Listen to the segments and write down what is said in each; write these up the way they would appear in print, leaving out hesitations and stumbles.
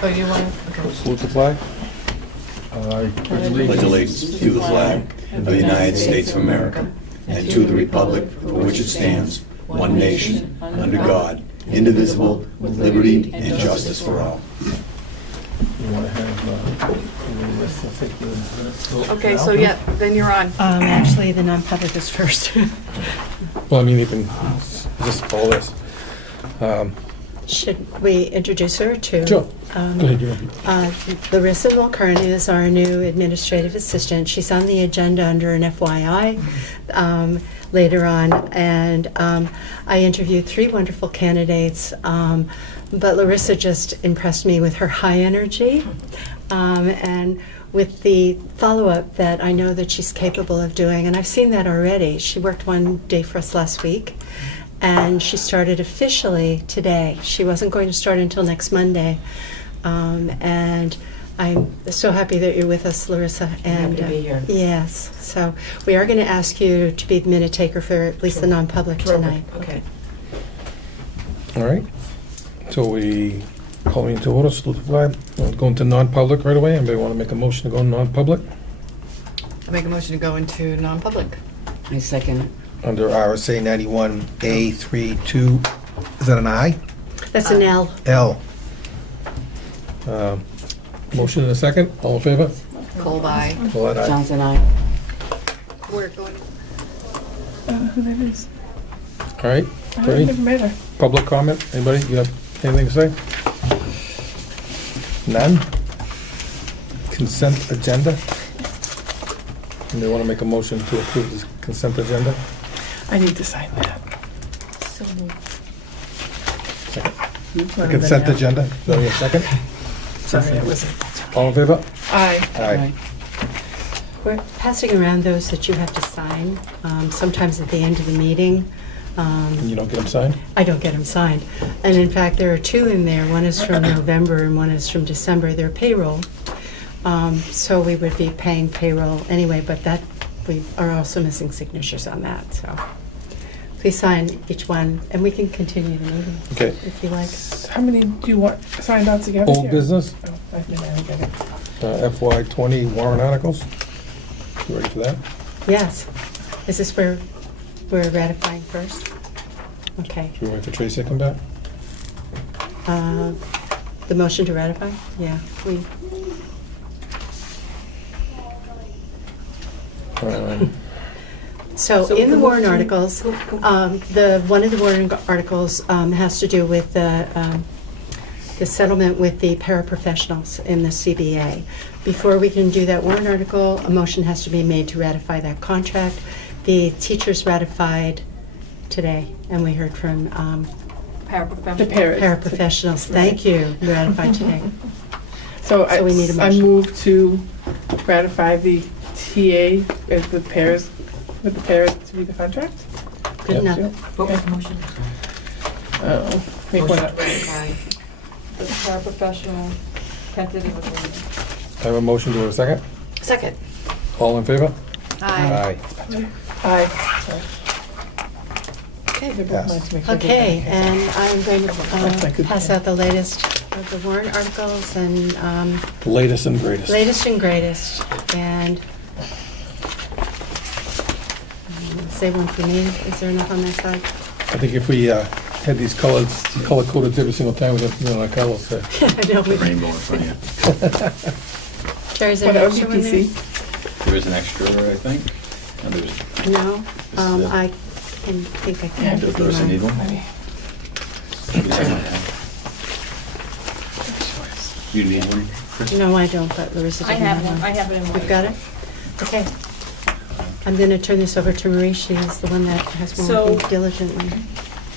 Oh, you want to? Okay. Salute the flag. Pledge allegiance to the flag of the United States of America and to the republic for which it stands, one nation, under God, indivisible, with liberty and justice for all. You want to have Larissa take the minutes? Okay, so yeah, then you're on. Actually, the non-public is first. Well, I mean, you can just follow this. Should we introduce her to? Sure. Go ahead, you. Larissa Mulkern is our new administrative assistant. She's on the agenda under an FYI later on. And I interviewed 3 wonderful candidates, but Larissa just impressed me with her high energy and with the follow-up that I know that she's capable of doing. And I've seen that already. She worked one day for us last week. And she started officially today. She wasn't going to start until next Monday. And I'm so happy that you're with us, Larissa. And Happy to be here. yes, so we are going to ask you to be the minute taker for at least the non-public tonight. Okay. All right. So we call me into order. Salute the flag. We'll go into non-public right away. Anybody want to make a motion to go non-public? I make a motion to go into non-public. I second it. Under RSA 91A32. Is that an I? That's an L. L. Motion in a second. All in favor? Cole by. All that aye. Johnson, aye. We're going. Who that is? All right. I don't Ready? even matter. Public comment? Anybody? You have anything to say? None? Consent agenda? Anybody want to make a motion to approve this consent agenda? I need to sign that. The consent agenda? Do I have a second? Sorry, it wasn't. All in favor? Aye. Aye. We're passing around those that you have to sign, sometimes at the end of the meeting. And you don't get them signed? I don't get them signed. And in fact, there are 2 in there. One is from November and one is from December. They're payroll. So we would be paying payroll anyway, but that we are also missing signatures on that. So please sign each one, and we can continue the meeting Okay. if you like. How many do you want signed out together? Old here? business, Oh, I get it. FY20 warrant articles. You ready for that? Yes. Is this where we're ratifying first? Okay. Should we wait for Tracy to come back? The motion to ratify? Yeah. So in the warrant articles, one of the warrant articles has to do with the settlement with the paraprofessionals in the CBA. Before we can do that warrant article, a motion has to be made to ratify that contract. The teachers ratified today, and we heard from The Paraprofessional. parrot. paraprofessionals. Thank you. Ratified today. So we need a I motion. move to ratify the TA with the pairs, with the parrot to be the contract. Good Yeah. enough. What was the motion? Make one Motion up. to ratify the paraprofessional tentative agreement. I have a motion. Do I have a second? Second. All in favor? Aye. Aye. Okay. They're both Yes. mine to make sure they're Okay, done. and I'm going That's my to good pass plan. out the latest of the warrant articles and Latest and greatest. latest and greatest. And save one for me. Is there enough on that side? I think if we had these color-coded every single time, we'd have to do it on our colors. So. I know. Rainbow in front of you. Terry's But there that an would extra be one there? PC. There is an extra, I think. And there's, No, This is it. I can think I can. does Larissa need one? You need one, Chris? No, I don't, but Larissa I didn't have have one. one. I have it in my. You've got it? Okay. I'm going to turn this over to Marie. She's the one that has been So- working diligently.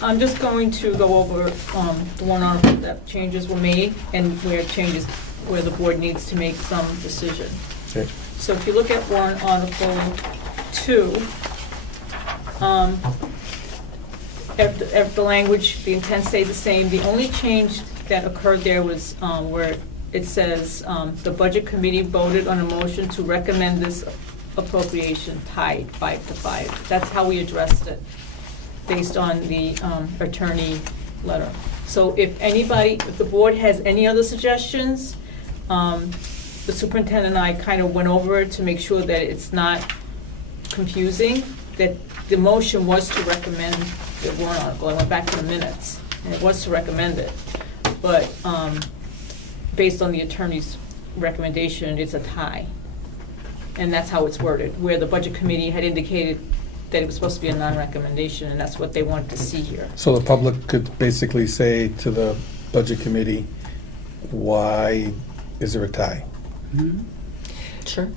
I'm just going to go over the one article that changes were made and where the board needs to make some decision. Okay. So if you look at warrant article 2, the language, the intent stayed the same. The only change that occurred there was where it says, the budget committee voted on a motion to recommend this appropriation tied 5-5. That's how we addressed it, based on the attorney letter. So if the board has any other suggestions, the superintendent and I kind of went over it to make sure that it's not confusing, that the motion was to recommend the warrant article. I went back to the minutes, and it was to recommend it. But based on the attorney's recommendation, it's a tie. And that's how it's worded, where the budget committee had indicated that it was supposed to be a non-recommendation, and that's what they wanted to see here. So the public could basically say to the budget committee, why is there a tie? Sure.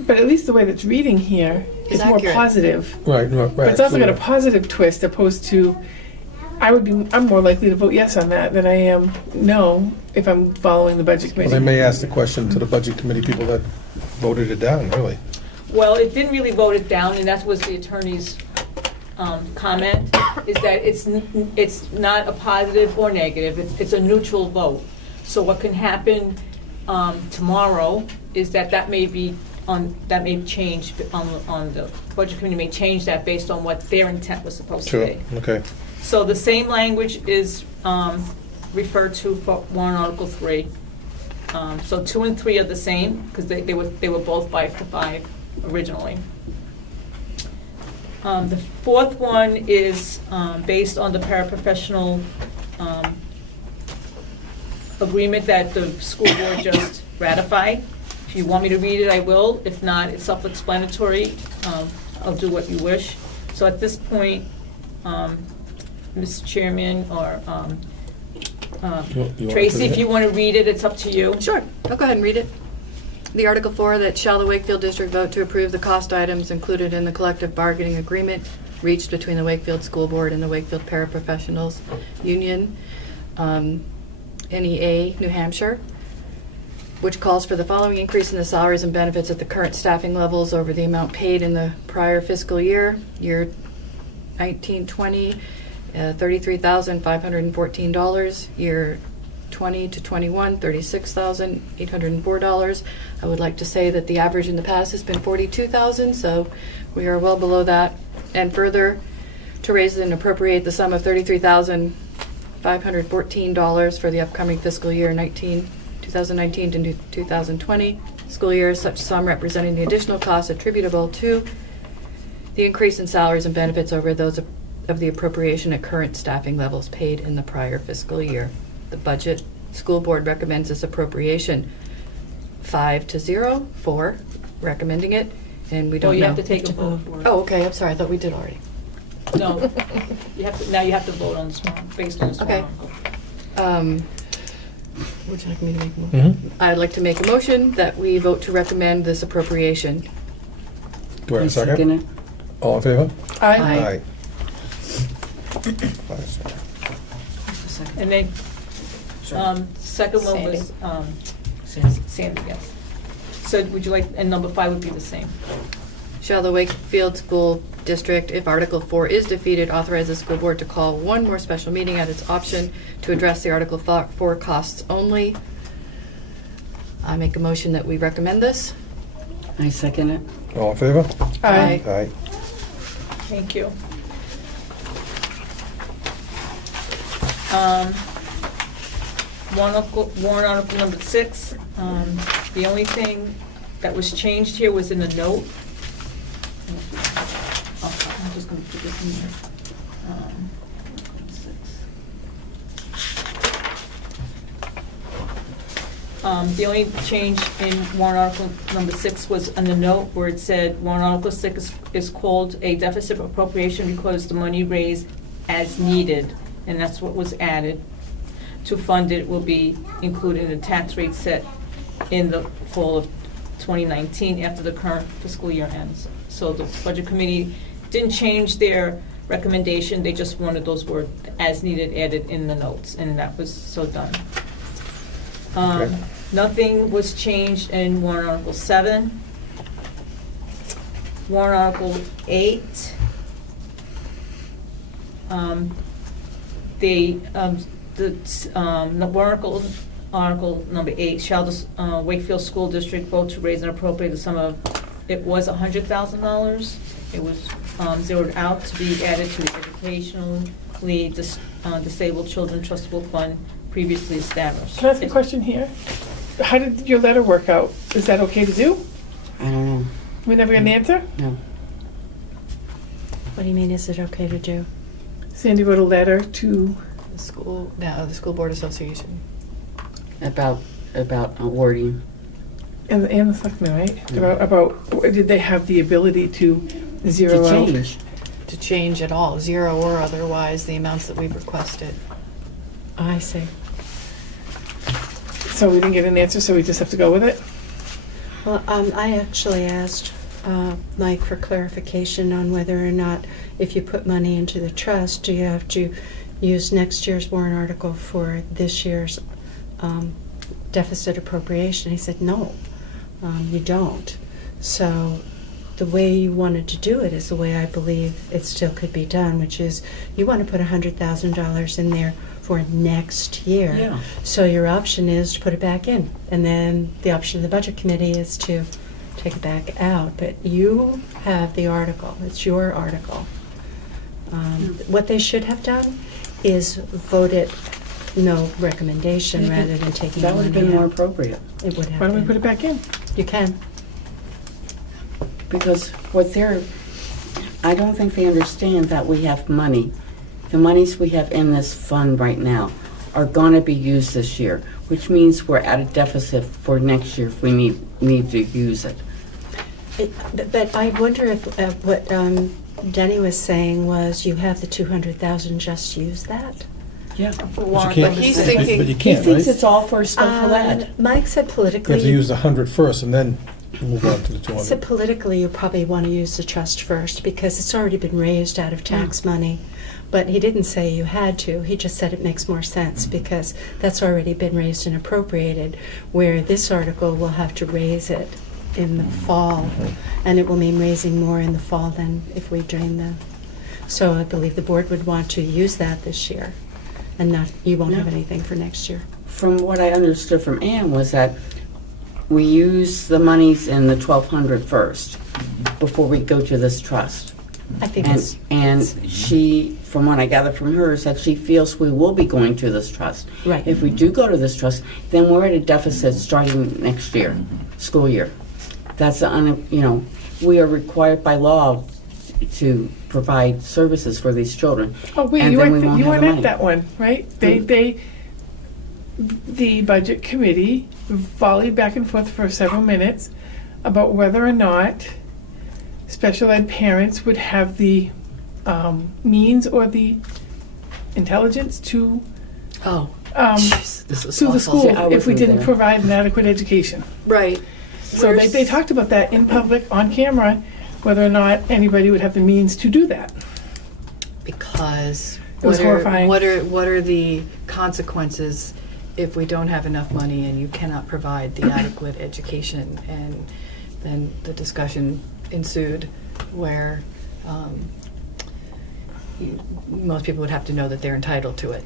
But at least the way that's reading here Is is more accurate. positive. Right, But it's also got a positive twist opposed to, I'm more likely to vote yes on that than I am no if I'm following the budget Well, committee. they may ask the question to the budget committee people that voted it down, really. Well, it didn't really vote it down, and that was the attorney's comment, is that it's not a positive or negative, it's a neutral vote. So what can happen tomorrow is that may change on the budget committee may change that based on what their intent was supposed to Sure, be. okay. So the same language is referred to for warrant Article 3. So 2 and 3 are the same, because they were both 5 to 5 originally. The fourth one is based on the paraprofessional agreement that the school board just ratified. If you want me to read it, I will. If not, it's self-explanatory. I'll do what you wish. So at this point, Mr. Chairman, or You want Tracy, to- if you want to read it, it's up to you. Sure, I'll go ahead and read it. The Article 4, that shall the Wakefield District vote to approve the cost items included in the collective bargaining agreement reached between the Wakefield School Board and the Wakefield Paraprofessionals Union, NEA, New Hampshire, which calls for the following increase in the salaries and benefits at the current staffing levels over the amount paid in the prior fiscal year 1920, $33,514, year 20 to 21, $36,804. I would like to say that the average in the past has been $42,000, so we are well below that. And further, to raise and appropriate the sum of $33,514 for the upcoming fiscal year 2019 to 2020 school year, such sum representing the additional costs attributable to the increase in salaries and benefits over those of the appropriation at current staffing levels paid in the prior fiscal year. The budget school board recommends this appropriation 5-0 for recommending it, and we Oh, don't you know. have to take a vote for it. Oh, okay, I'm sorry, I thought we did already. No, now you have to vote on this one, based on this one. Okay. Would you like me to make a motion? Mhm. I'd like to make a motion that we vote to recommend this appropriation. Do I have a second? All in favor? Aye. Five, zero. And then, second one was, Sandy, yes. So would you like, and number 5 would be the same. Shall the Wakefield School District, if Article 4 is defeated, authorize the school board to call one more special meeting at its option to address the Article 4 costs only? I make a motion that we recommend this. I second it. All in favor? Aye. Aye. Thank you. Warrant article number 6. The only thing that was changed here was in the note. I'm just going to put this in here. The only change in warrant article number 6 was on the note where it said warrant article 6 is called a deficit appropriation because the money raised as needed, and that's what was added. To fund it will be included in the tax rate set in the fall of 2019 after the current fiscal year ends. So the budget committee didn't change their recommendation, they just wanted those words as needed added in the notes, and that was so done. Okay. Nothing was changed in warrant article 7. Warrant article 8. The warrant article number 8, shall the Wakefield School District vote to raise and appropriate the sum of, it was $100,000. It was zeroed out to be added to the educationally Disabled Children Trustable Fund previously established. Can I ask a question here? How did your letter work out? Is that okay to do? I don't know. We never got an answer? No. What do you mean, is it okay to do? Sandy wrote a letter to, The school board association. About wording. and the selectmen, right? About, did they have the ability to zero To out? change. To change at all, 0 or otherwise, the amounts that we've requested. I see. So we didn't get an answer, so we just have to go with it? Well, I actually asked Mike for clarification on whether or not, if you put money into the trust, do you have to use next year's warrant article for this year's deficit appropriation? He said, no, you don't. So the way you wanted to do it is the way I believe it still could be done, which is you want to put $100,000 in there for next year. Yeah. So your option is to put it back in, and then the option of the budget committee is to take it back out. But you have the article; it's your article. What they should have done is voted no recommendation rather than taking That the would have money been more out. appropriate. It would have Why don't we been. put it back in? You can. Because I don't think they understand that we have money. The monies we have in this fund right now are gonna be used this year, which means we're at a deficit for next year if we need to use it. But I wonder if what Denny was saying was you have the 200,000, just use that. Yeah. For But warrant you number can't, he's six. thinking- but you He can't, thinks right? it's all for special ed. Mike said You politically. have to use the 100 first and then move on to the So 200. politically, you probably want to use the trust first because it's already been raised out of tax money. But he didn't say you had to. He just said it makes more sense because that's already been raised and appropriated, where this article will have to raise it in the fall, and it will mean raising more in the fall than if we drain the. So I believe the board would want to use that this year, and not, you won't have Yeah. anything for next year. From what I understood from Ann was that we use the monies in the 1,200 first before we go to this trust. I think And she, from what I gather from her, is that she feels we will be going to this trust. Right. If we do go to this trust, then we're at a deficit starting next year, school year. That's, we are required by law to provide services for these children. Oh, wait, And you then we weren't, won't you have weren't the at money. that one, right? The budget committee volleyed back and forth for several minutes about whether or not special ed parents would have the means or the intelligence to Oh, um, jeez, this was sue the awful. school See, I if we wasn't didn't there. provide an adequate education. Right. So We're they talked about that in public, on camera, whether or not anybody would have the means to do that. Because It was horrifying. what are the consequences if we don't have enough money and you cannot provide the adequate education? And then the discussion ensued where most people would have to know that they're entitled to it.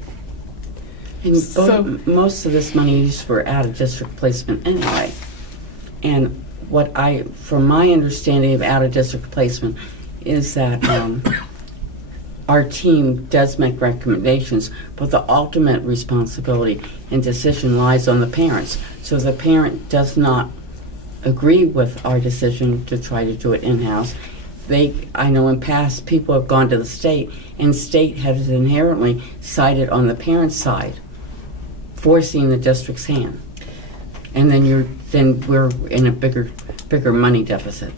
And So- most of this money is for out-of-district placement anyway. And from my understanding of out-of-district placement, is that our team does make recommendations, but the ultimate responsibility and decision lies on the parents. So if the parent does not agree with our decision to try to do it in-house, I know in past, people have gone to the state, and state has inherently sided on the parent's side, forcing the district's hand. And then we're in a bigger money deficit.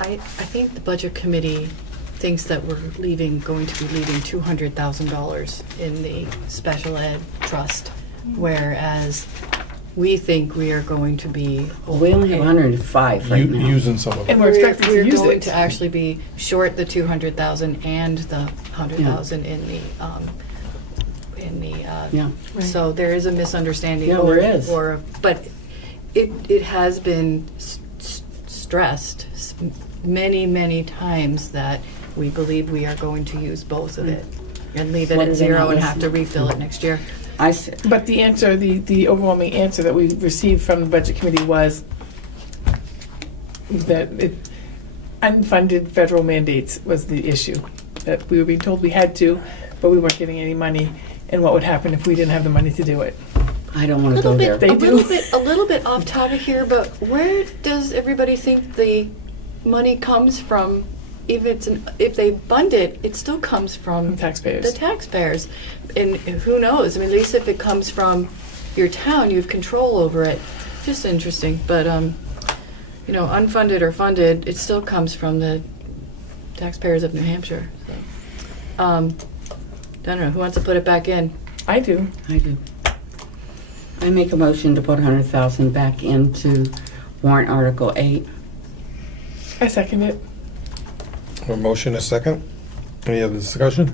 I think the budget committee thinks that we're going to be leaving $200,000 in the special ed trust, whereas we think we are going to be. We only have 105 right now. Using some of it. And we're expected to use We're going it. to actually be short the 200,000 and the 100,000 in the. Yeah. Right. So there is a misunderstanding. Yeah, there is. But it has been stressed many times that we believe we are going to use both of it and leave it What at are they 0 not and have to listening? refill it next year. But the answer, the overwhelming answer that we received from the budget committee was that unfunded federal mandates was the issue. That we were being told we had to, but we weren't getting any money, and what would happen if we didn't have the money to do it. I don't want to go there. They a do. little bit off topic here, but where does everybody think the money comes from? If they fund it, it still comes from Taxpayers. the taxpayers. And who knows? I mean, at least if it comes from your town, you have control over it. Just interesting. But, you know, unfunded or funded, it still comes from the taxpayers of New Hampshire. So, I don't know. Who wants to put it back in? I do. I do. I make a motion to put 100,000 back into warrant Article 8. I second it. A motion, a second. Any other discussion?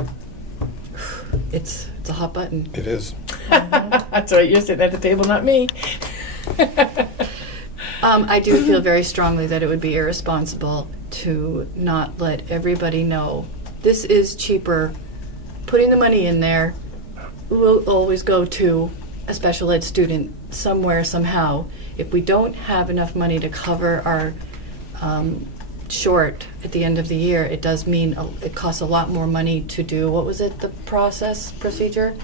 It's a hot button. It is. That's right, you're sitting at the table, not me. I do feel very strongly that it would be irresponsible to not let everybody know this is cheaper. Putting the money in there will always go to a special ed student somewhere, somehow. If we don't have enough money to cover our short at the end of the year, it does mean it costs a lot more money to do, what was it, the procedure?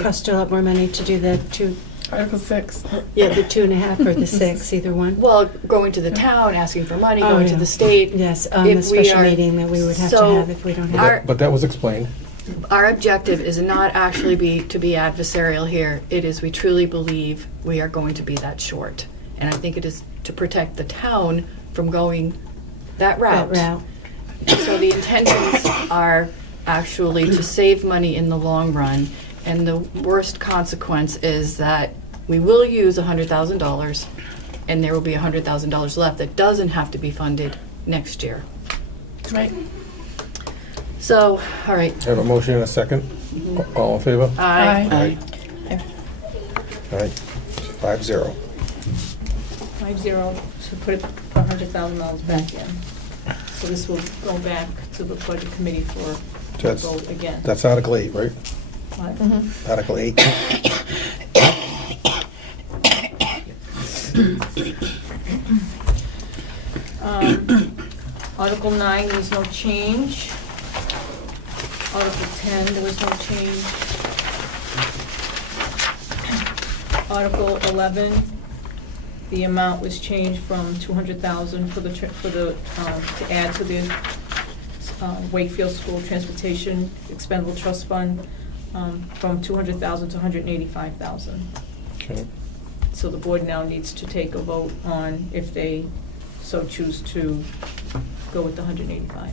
Cost a lot more money to do the Article 6. the 2.5 or the 6, either one. Well, going to the town, asking for money, Oh, going to yeah. the state. Yes, If a we special are- meeting that we would have to so have if we don't have our- it. But that was explained. Our objective is not actually to be adversarial here. It is we truly believe we are going to be that short. And I think it is to protect the town from going that route. That route. So the intentions are actually to save money in the long run. And the worst consequence is that we will use $100,000 and there will be $100,000 left that doesn't have to be funded next year. Right. So, all right. Have a motion and a second. All in favor? Aye. All right. 5-0. 5-0 to put $100,000 back in. So this will go back to the budget committee for That's- vote again. That's Article 8, right? What? Article 8. Article 9, there was no change. Article 10, there was no change. Article 11, the amount was changed from 200,000 for the, to add to the Wakefield School Transportation Expendable Trust Fund, from 200,000 to 185,000. Okay. So the board now needs to take a vote on if they so choose to go with the 185.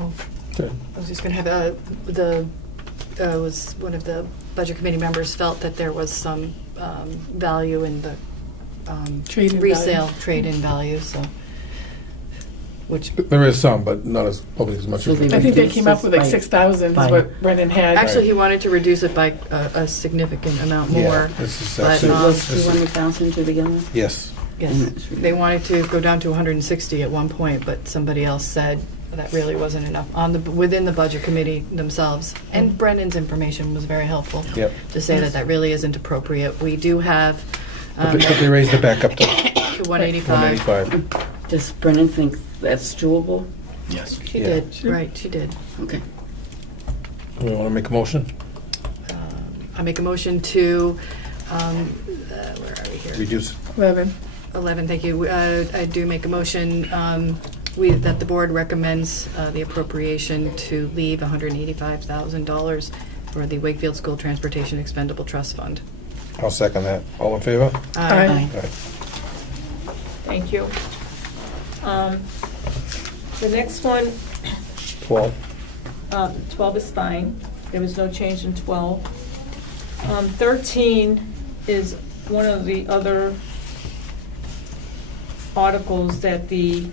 Oh. Okay. I was just going to have was one of the budget committee members felt that there was some value in the Trade-in resale value. trade-in value, so, which, There is some, but not as, probably as much So as. they I think they came up with like By- 6,000 is by- what Brennan had. actually, he wanted to reduce it by a significant amount Yeah, more. this is but, actually- So it was this is- 200,000 to begin with? Yes. Yes, they wanted to go down to 160 at one point, but somebody else said that really wasn't enough within the budget committee themselves. And Brennan's information was very helpful. Yep. To say that really isn't appropriate. We do have But they raised it back up to to 185. 185. Does Brennan think that's doable? Yes. She Yeah. did, right, she did. Okay. You want to make a motion? I make a motion to, where are we here? Reduce. 11. 11, thank you. I do make a motion that the board recommends the appropriation to leave $185,000 for the Wakefield School Transportation Expendable Trust Fund. I'll second that. All in favor? Aye. All right. Thank you. The next one, 12. 12 is fine. There was no change in 12. 13 is one of the other articles that the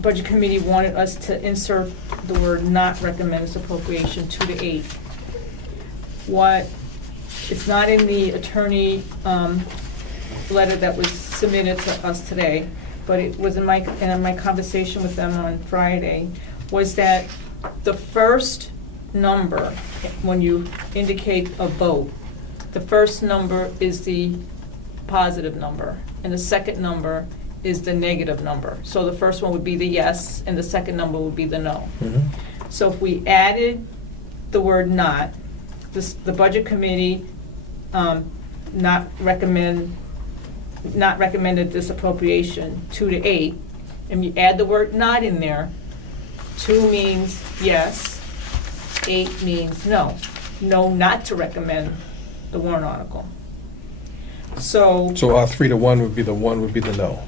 Budget Committee wanted us to insert the word "not recommend" as appropriation 2 to 8. It's not in the attorney letter that was submitted to us today, but it was in my conversation with them on Friday, was that the first number, when you indicate a vote, the first number is the positive number, and the second number is the negative number. So the first one would be the yes, and the second number would be the no. Mhm. So if we added the word not, the budget committee not recommended this appropriation 2 to 8, and you add the word not in there, 2 means yes, 8 means no. No, not to recommend the warrant article. So, So our 3 to 1 would be the no.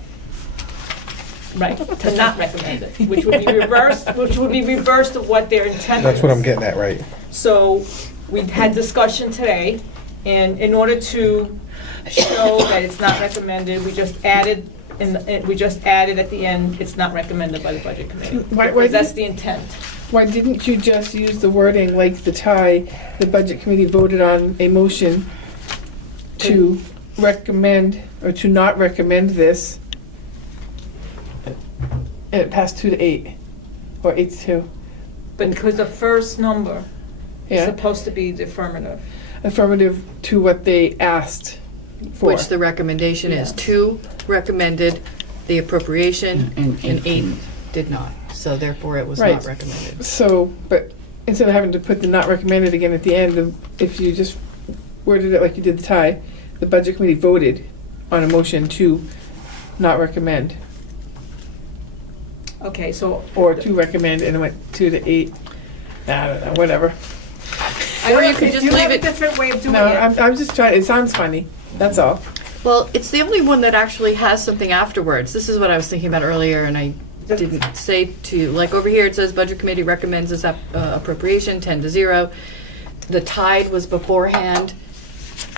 right, to not recommend it, which would be reversed of what their intent is. That's what I'm getting at, right? So we had discussion today, and in order to show that it's not recommended, we just added at the end, it's not recommended by the budget committee. Because that's the intent. Why didn't you just use the wording like the tie, the budget committee voted on a motion to recommend, or to not recommend this, and it passed 2 to 8, or 8 to 2. But because the first number is Yeah, supposed to be the affirmative. affirmative to what they asked for. Which the recommendation is 2 recommended the appropriation And and 8 8. did not. So therefore it was Right. not recommended. So, but instead of having to put the not recommended again at the end, if you just worded it like you did the tie, the budget committee voted on a motion to not recommend, Okay, so. or to recommend, and it went 2 to 8. I don't know, whatever. I don't Or know, you could just you leave have it- a different way of doing No, it. I'm just trying, it sounds funny, that's all. Well, it's the only one that actually has something afterwards. This is what I was thinking about earlier, and I didn't say to you. Like over here, it says Budget Committee recommends this appropriation 10 to 0. The tide was beforehand.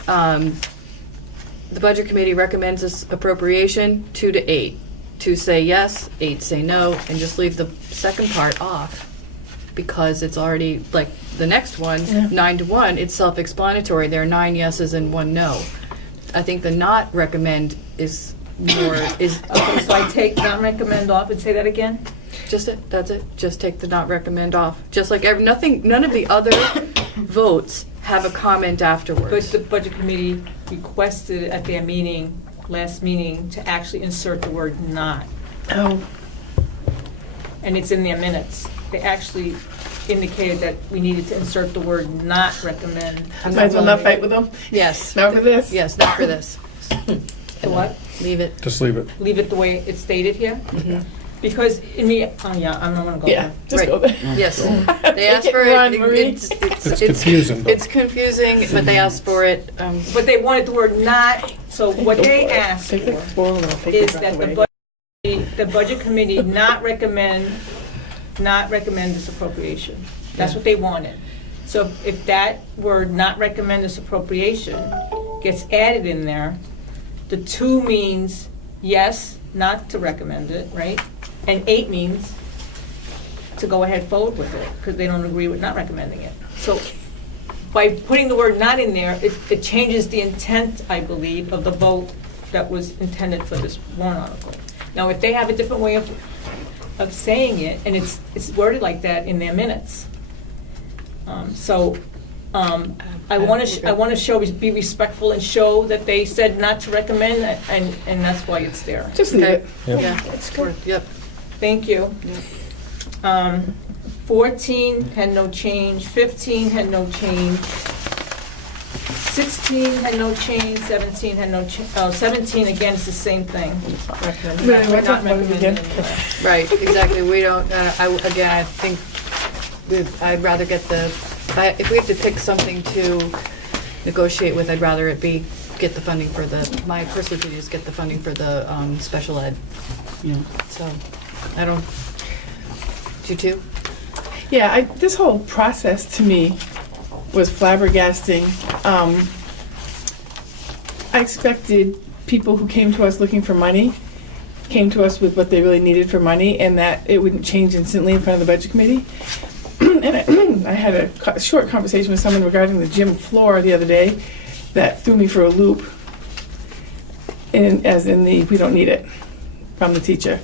The Budget Committee recommends this appropriation 2 to 8. 2 say yes, 8 say no, and just leave the second part off because it's already, like the next one, Yeah. 9 to 1, it's self-explanatory. There are 9 yeses and 1 no. I think the not recommend is more, is, Okay, so I take not recommend off and say that again? just it, that's it. Just take the not recommend off. Just like none of the other votes have a comment But afterwards. the budget committee requested at their meeting, last meeting, to actually insert the word not, Oh. and it's in their minutes. They actually indicated that we needed to insert the word not recommend. Might as well not fight with them, Yes. not for this? Yes, not for this. To what? Leave it. Just leave it. Leave it the way it's stated here? Because in the, oh yeah, I'm not gonna go Yeah, there. just Right. go there. Yes. They Take asked it for and it. run, Marie. It's confusing, but- It's confusing, but they asked for it. But they wanted the word not, so what they asked Take the for spoil and I'll take is the that breath away. the budget committee not recommend this appropriation. That's what they wanted. So if that word not recommend this appropriation gets added in there, the 2 means yes, not to recommend it, right? And 8 means to go ahead forward with it, because they don't agree with not recommending it. So by putting the word not in there, it changes the intent, I believe, of the vote that was intended for this warrant article. Now, if they have a different way of saying it, and it's worded like that in their minutes. I want to show, be respectful and show that they said not to recommend, and that's why it's there. Just leave Okay. it. Yep. Yeah, it's good. Yep. Thank you. 14 had no change, 15 had no change, 16 had no change, 17 had no change. 17, again, is the same thing. Really, what's Not up with it recommended again? anywhere. Right, exactly. We don't, I think I'd rather get if we have to pick something to negotiate with, I'd rather it be get the funding for my personal opinion is get the funding for the special ed. Yeah. So, I don't, do you too? Yeah, this whole process to me was flabbergasting. I expected people who came to us looking for money, came to us with what they really needed for money, and that it wouldn't change instantly in front of the budget committee. And I had a short conversation with someone regarding the gym floor the other day that threw me for a loop, as in we don't need it, from the teacher.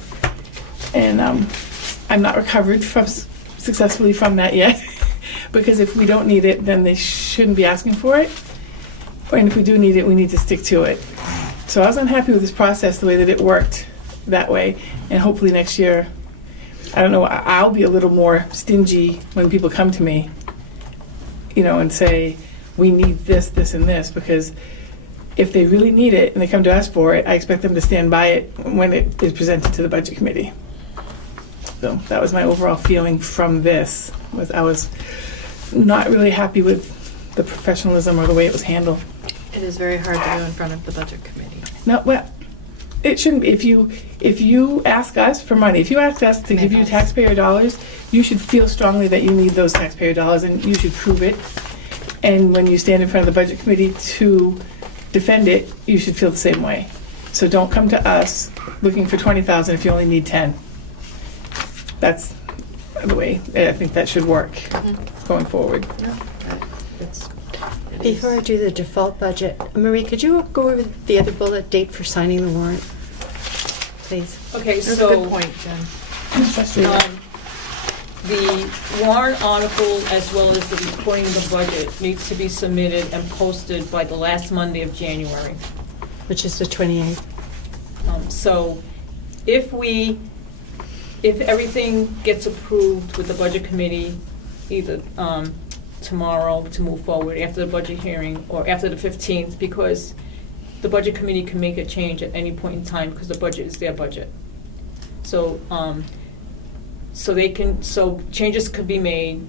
And I'm not recovered successfully from that yet, because if we don't need it, then they shouldn't be asking for it. And if we do need it, we need to stick to it. So I was unhappy with this process, the way that it worked that way, and hopefully next year I don't know, I'll be a little more stingy when people come to me, you know, and say, we need this, this, and this, because if they really need it and they come to us for it, I expect them to stand by it when it is presented to the budget committee. So that was my overall feeling from this, was I was not really happy with the professionalism or the way it was handled. It is very hard to go in front of the budget committee. No, well, it shouldn't be. If you ask us for money, if you ask us to give you taxpayer dollars, you should feel strongly that you need those taxpayer dollars, and you should prove it. And when you stand in front of the budget committee to defend it, you should feel the same way. So don't come to us looking for 20,000 if you only need 10. That's the way I think that should work going forward. Before I do the default budget, Marie, could you go over the other bullet, date for signing the warrant, please? Okay, That's a so, good point, Jen. the warrant article as well as the reporting of the budget needs to be submitted and posted by the last Monday of January. Which is the 28th. So if everything gets approved with the budget committee, either tomorrow to move forward after the budget hearing or after the 15th, because the budget committee can make a change at any point in time because the budget is their budget. So so changes could be made,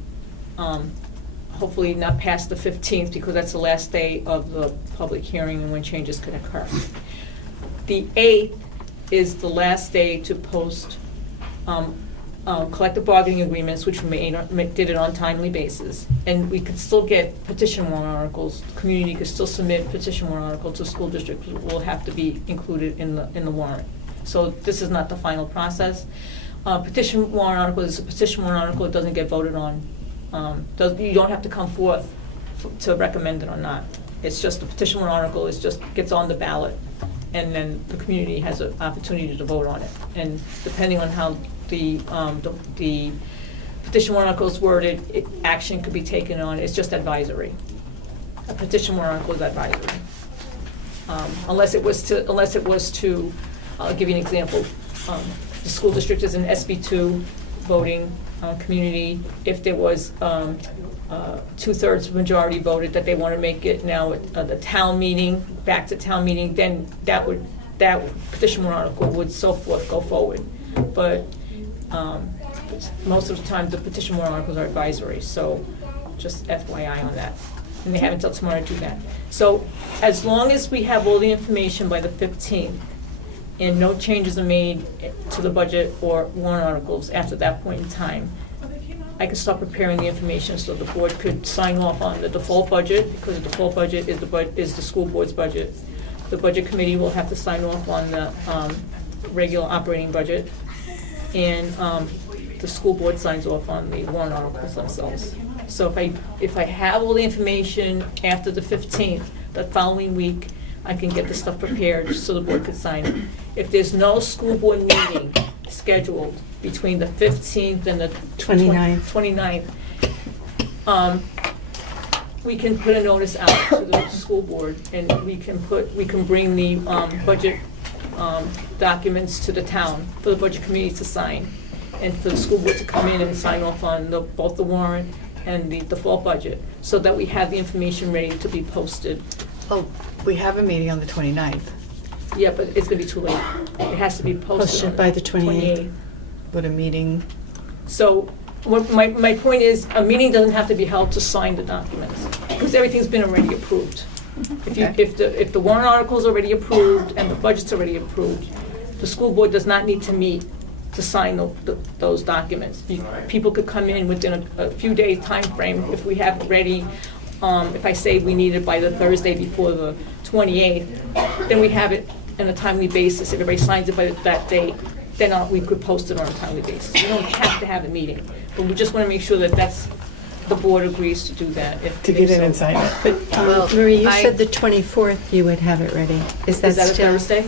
hopefully not past the 15th because that's the last day of the public hearing and when changes could occur. The 8th is the last day to post collective bargaining agreements, which we did it on a timely basis. And we could still get petition warrant articles. The community could still submit petition warrant articles to school districts, which will have to be included in the warrant. So this is not the final process. Petition warrant article is a petition warrant article. It doesn't get voted on. You don't have to come forth to recommend it or not. It's just a petition warrant article. It just gets on the ballot, and then the community has an opportunity to vote on it. And depending on how the petition warrant article is worded, action could be taken on. It's just advisory. A petition warrant article is advisory, unless it was to. I'll give you an example. The school district is an SB2 voting community. If there was 2/3 majority voted that they want to make it now at the town meeting, back to town meeting, then that petition warrant article would so forth go forward. But most of the time, the petition warrant articles are advisory, so just FYI on that. And they have until tomorrow to do that. So as long as we have all the information by the 15th, and no changes are made to the budget or warrant articles after that point in time, I can start preparing the information so the board could sign off on the default budget, because the default budget is the school board's budget. The budget committee will have to sign off on the regular operating budget, and the school board signs off on the warrant articles themselves. So if I have all the information after the 15th, the following week, I can get the stuff prepared so the board could sign it. If there's no school board meeting scheduled between the 15th and the 29th, we can put a notice out to the school board, and we can bring the budget documents to the town for the budget committee to sign, and for the school board to come in and sign off on both the warrant and the default budget, so that we have the information ready to be posted. Oh, we have a meeting on the 29th. Yeah, but it's gonna be too late. It has to be posted By the 28th. But a meeting, So, my point is, a meeting doesn't have to be held to sign the documents, because everything's been already approved. Okay. If the warrant article's already approved and the budget's already approved, the school board does not need to meet to sign those documents. People could come in within a few days time frame if we have it ready. If I say we need it by the Thursday before the 28th, then we have it on a timely basis. If everybody signs it by that date, then we could post it on a timely basis. We don't have to have a meeting, but we just want to make sure that the board agrees to do that. To get in and sign it. But Well, Marie, you I- said the 24th you would have it ready. Is that Is that a still? Thursday?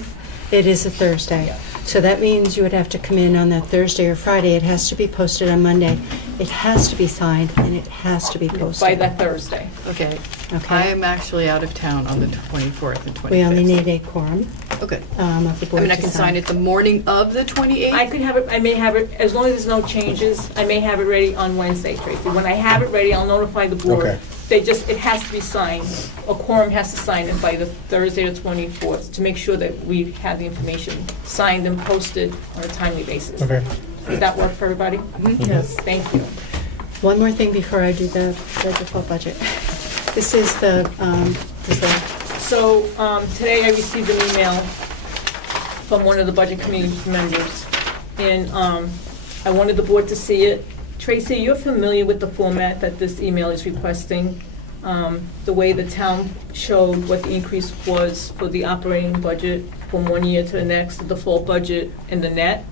It is a Thursday. Yeah. So that means you would have to come in on that Thursday or Friday. It has to be posted on Monday. It has to be signed, and it has to be posted. By that Thursday. okay. Okay. I am actually out of town on the 24th and 25th. We only need a quorum. Okay. of the I board mean, I to can sign it the morning of the 28th? I could have it, I may have it, as long as there's no changes, I may have it ready on Wednesday, Tracy. When I have it ready, I'll notify the board. Okay. It has to be signed, a quorum has to sign it by the Thursday the 24th to make sure that we have the information signed and posted on a timely basis. Okay. Does that work for everybody? Yes. Thank you. One more thing before I do the default budget. This is the, So, today I received an email from one of the budget committee members, and, I wanted the board to see it. Tracy, you're familiar with the format that this email is requesting, the way the town showed what the increase was for the operating budget from one year to the next, the default budget and the net.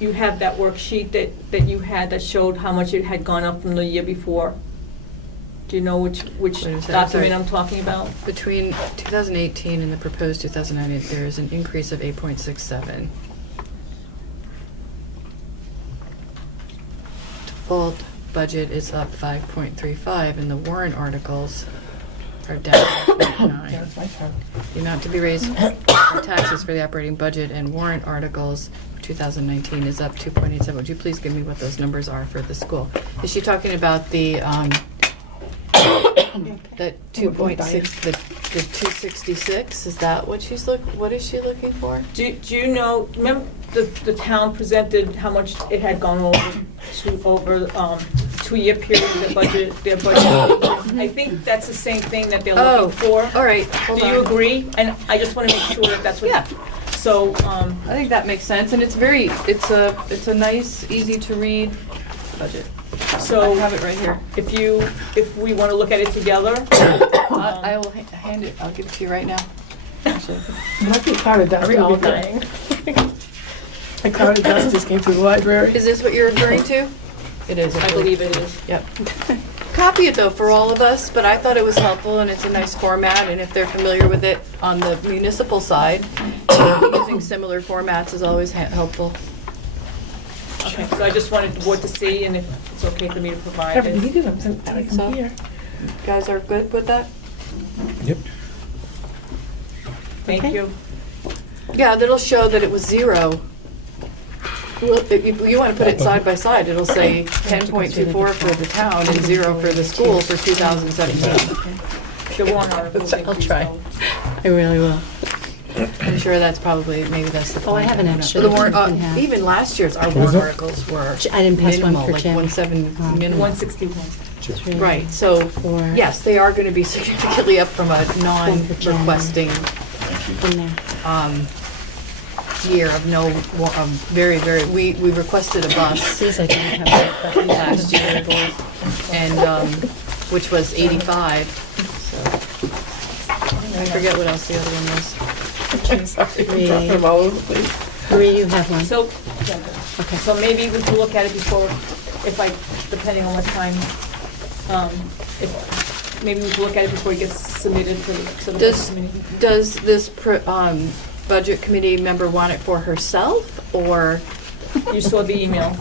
You have that worksheet that you had that showed how much it had gone up from the year before. Do you know which Wait a second, document sorry. I'm talking about? Between 2018 and the proposed 2009, there's an increase of 8.67. Default budget is up 5.35, and the warrant articles are down 0.9. Yeah, it's my turn. The amount to be raised for taxes for the operating budget and warrant articles for 2019 is up 2.87. Would you please give me what those numbers are for the school? Is she talking about the, that 2.6, the 266? Is that what what is she looking for? Do you know, remember the town presented how much it had gone over 2-year period, their budget? I think that's the same thing that they're looking for. All right, hold Do on. you agree? And I just want to make sure that that's what. Yeah. So, I think that makes sense, and it's a nice, easy to read budget. so. I have it right here. If we want to look at it together. I will hand it, I'll give it to you right now. Actually. Might be cloud of dust. All will be dying. good. A cloud of dust just came through the library. Is this what you're referring to? It is. I believe it is. Yep. Copy it though for all of us, but I thought it was helpful and it's a nice format, and if they're familiar with it on the municipal side, using similar formats is always helpful. Okay, so I just wanted the board to see, and if it's okay for me to I provide haven't it. needed them since I So? come here. You guys are good with that? Yep. Thank Okay. you. Yeah, that'll show that it was 0. Well, if you want to put it side by side, it'll say 10.24 for the town and 0 for the school for 2017. The warrant articles. I'll try. I really will. I'm sure that's probably, maybe that's the point. Oh, I have an extra The that warrant, you can have. even last year's, our is warrant it? articles were I didn't pass one minimal, for like Jim. 1.7 minimal. 161. Right, so, For- yes, they are going to be significantly up from a Jen. non-requesting In there. year of no, very, we requested a bus These I don't have. but- last year, and, which was 85, so. I forget what else the other one was. Sorry, I'm Three. dropping them all over the place. Marie, you have one. So, Okay. so maybe we can look at it before, depending on what time, maybe we can look at it before it gets submitted to the budget Does, committee. does this budget committee member want it for herself, or You saw the email.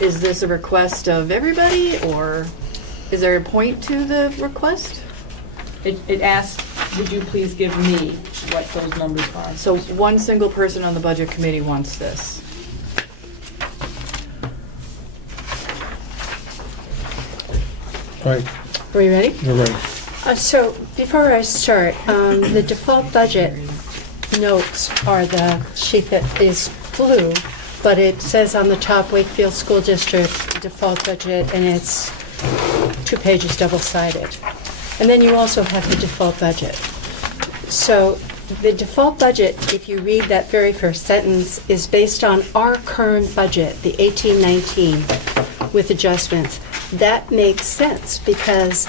is this a request of everybody, or is there a point to the request? It asked, would you please give me what those numbers are? So one single person on the budget committee wants this. All right, Are you ready? we're ready. So before I start, the default budget notes are the sheet that is blue, but it says on the top Wakefield School District default budget, and it's 2 pages double-sided. And then you also have the default budget. So the default budget, if you read that very first sentence, is based on our current budget, the 18-19, with adjustments. That makes sense because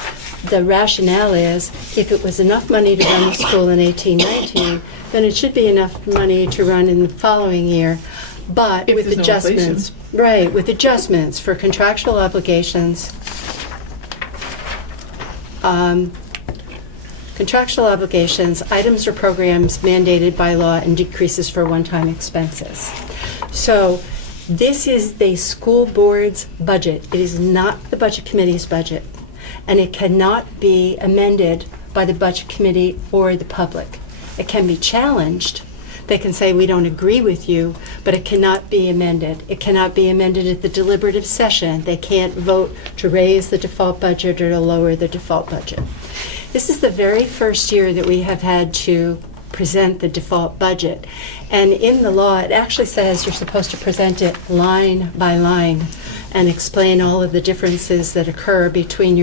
the rationale is if it was enough money to run the school in 18-19, then it should be enough money to run in the following year, but If with there's no adjustments. Right, with adjustments for contractual obligations. Contractual obligations, items or programs mandated by law, and decreases for one-time expenses. So this is the school board's budget. It is not the budget committee's budget, and it cannot be amended by the budget committee or the public. It can be challenged. They can say, we don't agree with you, but it cannot be amended. It cannot be amended at the deliberative session. They can't vote to raise the default budget or to lower the default budget. This is the very first year that we have had to present the default budget. And in the law, it actually says you're supposed to present it line by line and explain all of the differences that occur between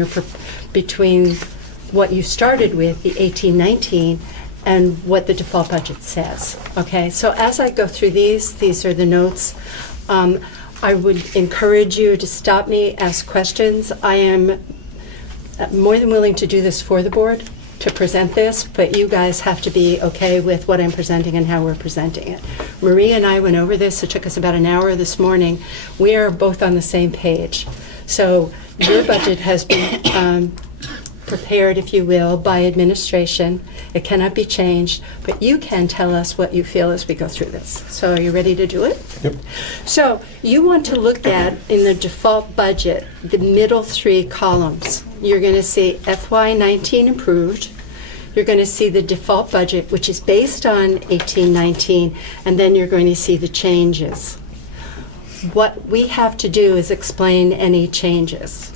what you started with, the 1819, and what the default budget says. Okay, so as I go through these are the notes. I would encourage you to stop me, ask questions. I am more than willing to do this for the board, to present this, but you guys have to be okay with what I'm presenting and how we're presenting it. Marie and I went over this. It took us about an hour this morning. We are both on the same page. So your budget has been prepared, if you will, by administration. It cannot be changed, but you can tell us what you feel as we go through this. So are you ready to do it? Yep. So you want to look at, in the default budget, the middle three columns. You're going to see FY19 approved. You're going to see the default budget, which is based on 1819, and then you're going to see the changes. What we have to do is explain any changes.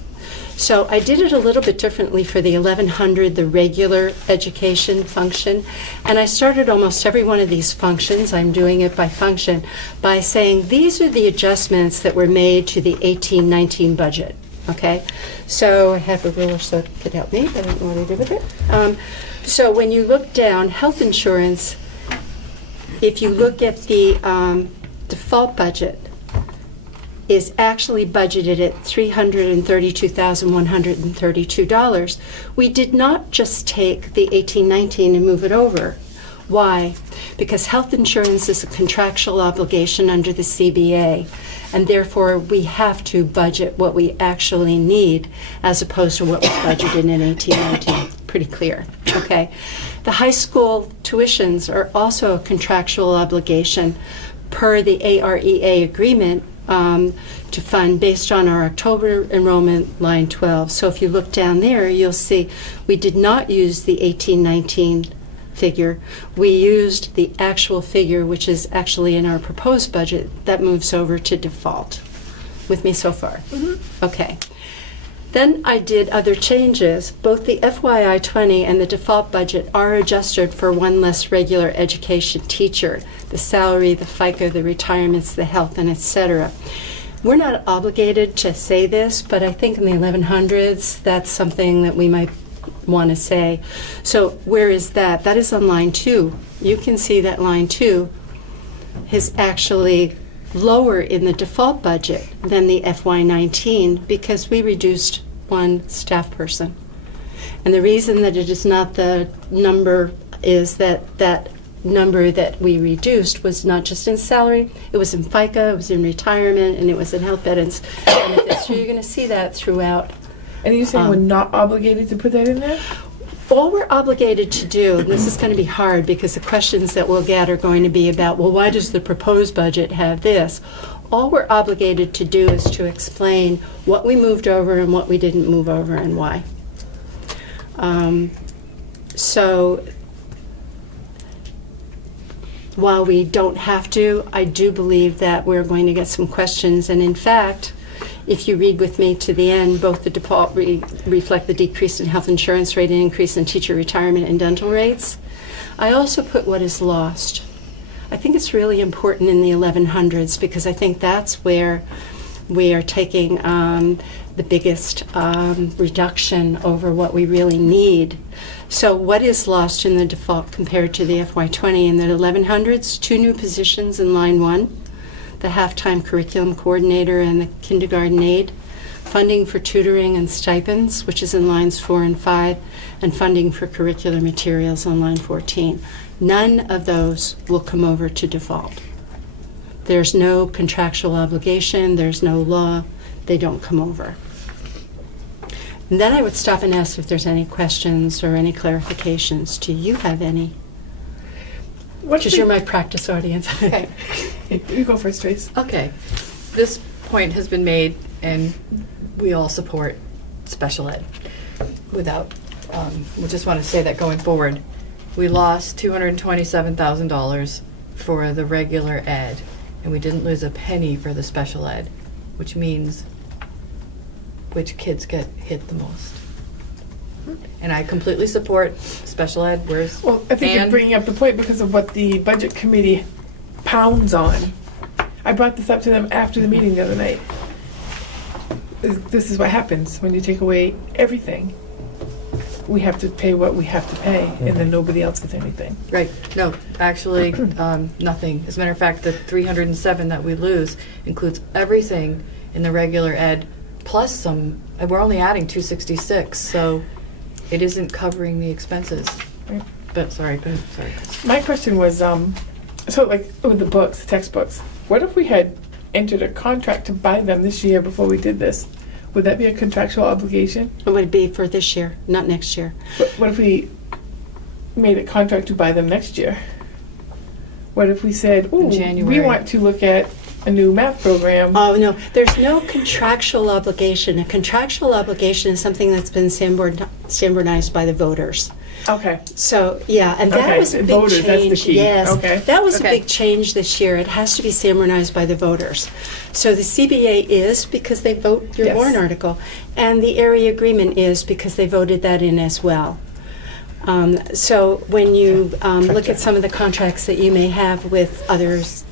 So I did it a little bit differently for the 1100, the regular education function, and I started almost every one of these functions, I'm doing it by function, by saying these are the adjustments that were made to the 1819 budget. Okay, so I have a ruler so it could help me, but I don't know what I did with it. So when you look down, health insurance, if you look at the default budget, is actually budgeted at $332,132. We did not just take the 1819 and move it over. Why? Because health insurance is a contractual obligation under the CBA, and therefore we have to budget what we actually need as opposed to what was budgeted in 1819. Pretty clear, okay? The high school tuitions are also a contractual obligation per the AREA agreement to fund based on our October enrollment, line 12. So if you look down there, you'll see we did not use the 1819 figure. We used the actual figure, which is actually in our proposed budget, that moves over to default. With me so far? Mm-hmm. Okay. Then I did other changes. Both the FYI 20 and the default budget are adjusted for one less regular education teacher, the salary, the FICA, the retirements, the health, and etc. We're not obligated to say this, but I think in the 1100s, that's something that we might want to say. So where is that? That is on line 2. You can see that line 2 is actually lower in the default budget than the FY19 because we reduced one staff person. And the reason that it is not the number is that that number that we reduced was not just in salary, it was in FICA, it was in retirement, and it was in health benefits. So you're going to see that throughout. And you're saying we're not obligated to put that in there? All we're obligated to do, and this is going to be hard because the questions that we'll get are going to be about, well, why does the proposed budget have this? All we're obligated to do is to explain what we moved over and what we didn't move over and why. So while we don't have to, I do believe that we're going to get some questions. And in fact, if you read with me to the end, both the default reflect the decrease in health insurance rate and increase in teacher retirement and dental rates. I also put what is lost. I think it's really important in the 1100s because I think that's where we are taking the biggest reduction over what we really need. So what is lost in the default compared to the FY20 in the 1100s? 2 new positions in line 1. The half-time curriculum coordinator and the kindergarten aide, funding for tutoring and stipends, which is in lines 4 and 5, and funding for curricular materials on line 14. None of those will come over to default. There's no contractual obligation, there's no law, they don't come over. And then I would stop and ask if there's any questions or any clarifications. Do you have any? Because you're my practice audience. Okay. You go first, Trace. Okay. This point has been made, and we all support special ed. Without, we just want to say that going forward, we lost $227,000 for the regular ed, and we didn't lose a penny for the special ed, which means which kids get hit the most. And I completely support special ed. Where's Well, I think you're Ann? bringing up the point because of what the budget committee pounds on. I brought this up to them after the meeting the other night. This is what happens when you take away everything. We have to pay what we have to pay, and then nobody else gets anything. Right. No, actually, nothing. As a matter of fact, the 307 that we lose includes everything in the regular ed, plus some. We're only adding 266, so it isn't covering the expenses. Right. But sorry, go ahead. Sorry. My question was, so like with the books, the textbooks, what if we had entered a contract to buy them this year before we did this? Would that be a contractual obligation? It would be for this year, not next year. What if we made a contract to buy them next year? What if we said, ooh, we January. want to look at a new math program? Oh, no, there's no contractual obligation. A contractual obligation is something that's been standardized by the voters. Okay. So, yeah, and that Okay, was a big voters, that's the change. key. Yes, Okay. that was Okay. a big change this year. It has to be standardized by the voters. So the CBA is because they vote your Yes. warrant article, and the area agreement is because they voted that in as well. So when you look at some of the contracts that you may have with others,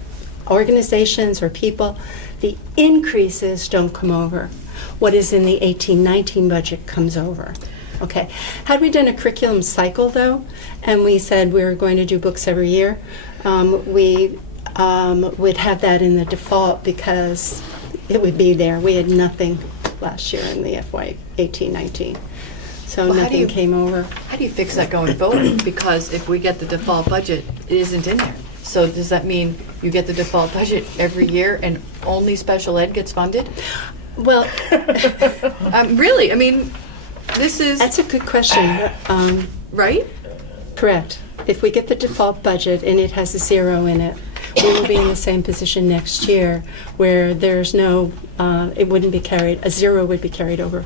organizations or people, the increases don't come over. What is in the 18-19 budget comes over. Okay. Had we done a curriculum cycle, though, and we said we were going to do books every year, we would have that in the default because it would be there. We had nothing last year in the FY 18-19. So Well, how do nothing you- came over. How do you fix that going forward? Because if we get the default budget, it isn't in there. So does that mean you get the default budget every year and only special ed gets funded? Well, Really, I mean, this is, that's a good question. right? Correct. If we get the default budget and it has a zero in it, we will be in the same position next year where there's no, it wouldn't be carried, a zero would be carried over.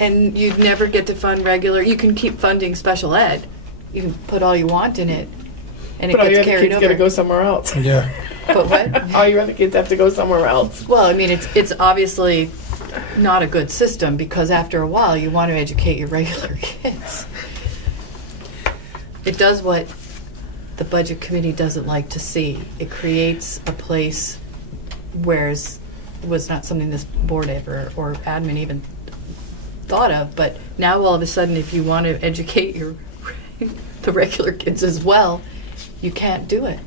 And you'd never get to fund regular, you can keep funding special ed. You can put all you want in it, and it But all your gets other carried kids gotta go over. somewhere else. Yeah. But what? All your other kids have to go somewhere else. Well, I mean, it's obviously not a good system, because after a while, you want to educate your regular kids. It does what the budget committee doesn't like to see. It creates a place where it was not something this board ever, or admin even thought of, but now all of a sudden, if you want to educate your the regular kids as well, you can't do it.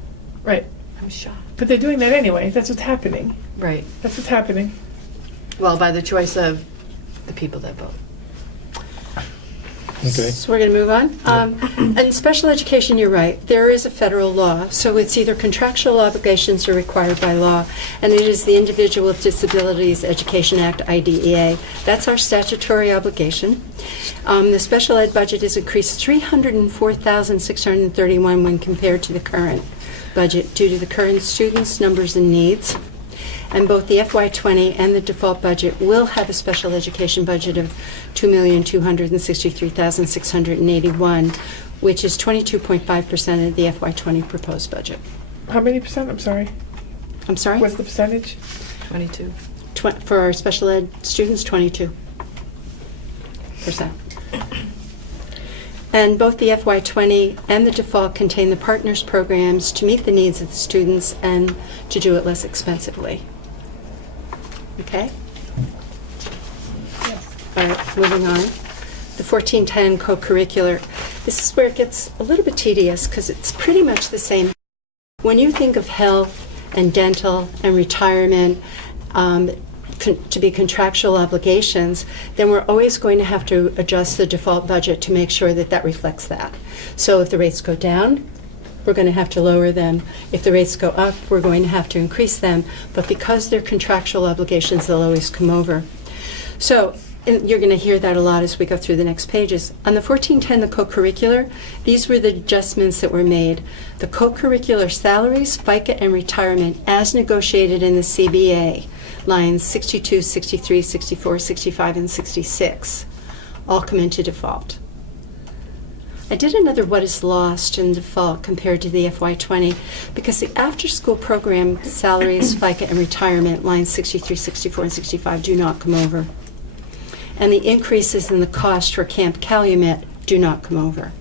Right. I'm shocked. But they're doing that anyway. That's what's happening. Right. That's what's happening. Well, by the choice of the people that vote. Okay. So we're going to move on. In special education, you're right. There is a federal law, so it's either contractual obligations or required by law, and it is the Individual with Disabilities Education Act, IDEA. That's our statutory obligation. The special ed budget is increased $304,631 when compared to the current budget due to the current students' numbers and needs. And both the FY20 and the default budget will have a special education budget of $2,263,681, which is 22.5% of the FY20 proposed budget. How many percent? I'm sorry. I'm sorry? What's the percentage? 22. For our special ed students, 22%. And both the FY20 and the default contain the partners programs to meet the needs of the students and to do it less expensively. Okay? All right, moving on. The 1410 co-curricular. This is where it gets a little bit tedious because it's pretty much the same. When you think of health and dental and retirement to be contractual obligations, then we're always going to have to adjust the default budget to make sure that that reflects that. So if the rates go down, we're going to have to lower them. If the rates go up, we're going to have to increase them. But because they're contractual obligations, they'll always come over. So and you're going to hear that a lot as we go through the next pages. On the 1410, the co-curricular, these were the adjustments that were made. The co-curricular salaries, FICA, and retirement as negotiated in the CBA, lines 62, 63, 64, 65, and 66, all come into default. I did another what is lost in default compared to the FY20 because the after-school program salaries, FICA, and retirement, lines 63, 64, and 65 do not come over. And the increases in the cost for Camp Calumet do not come over.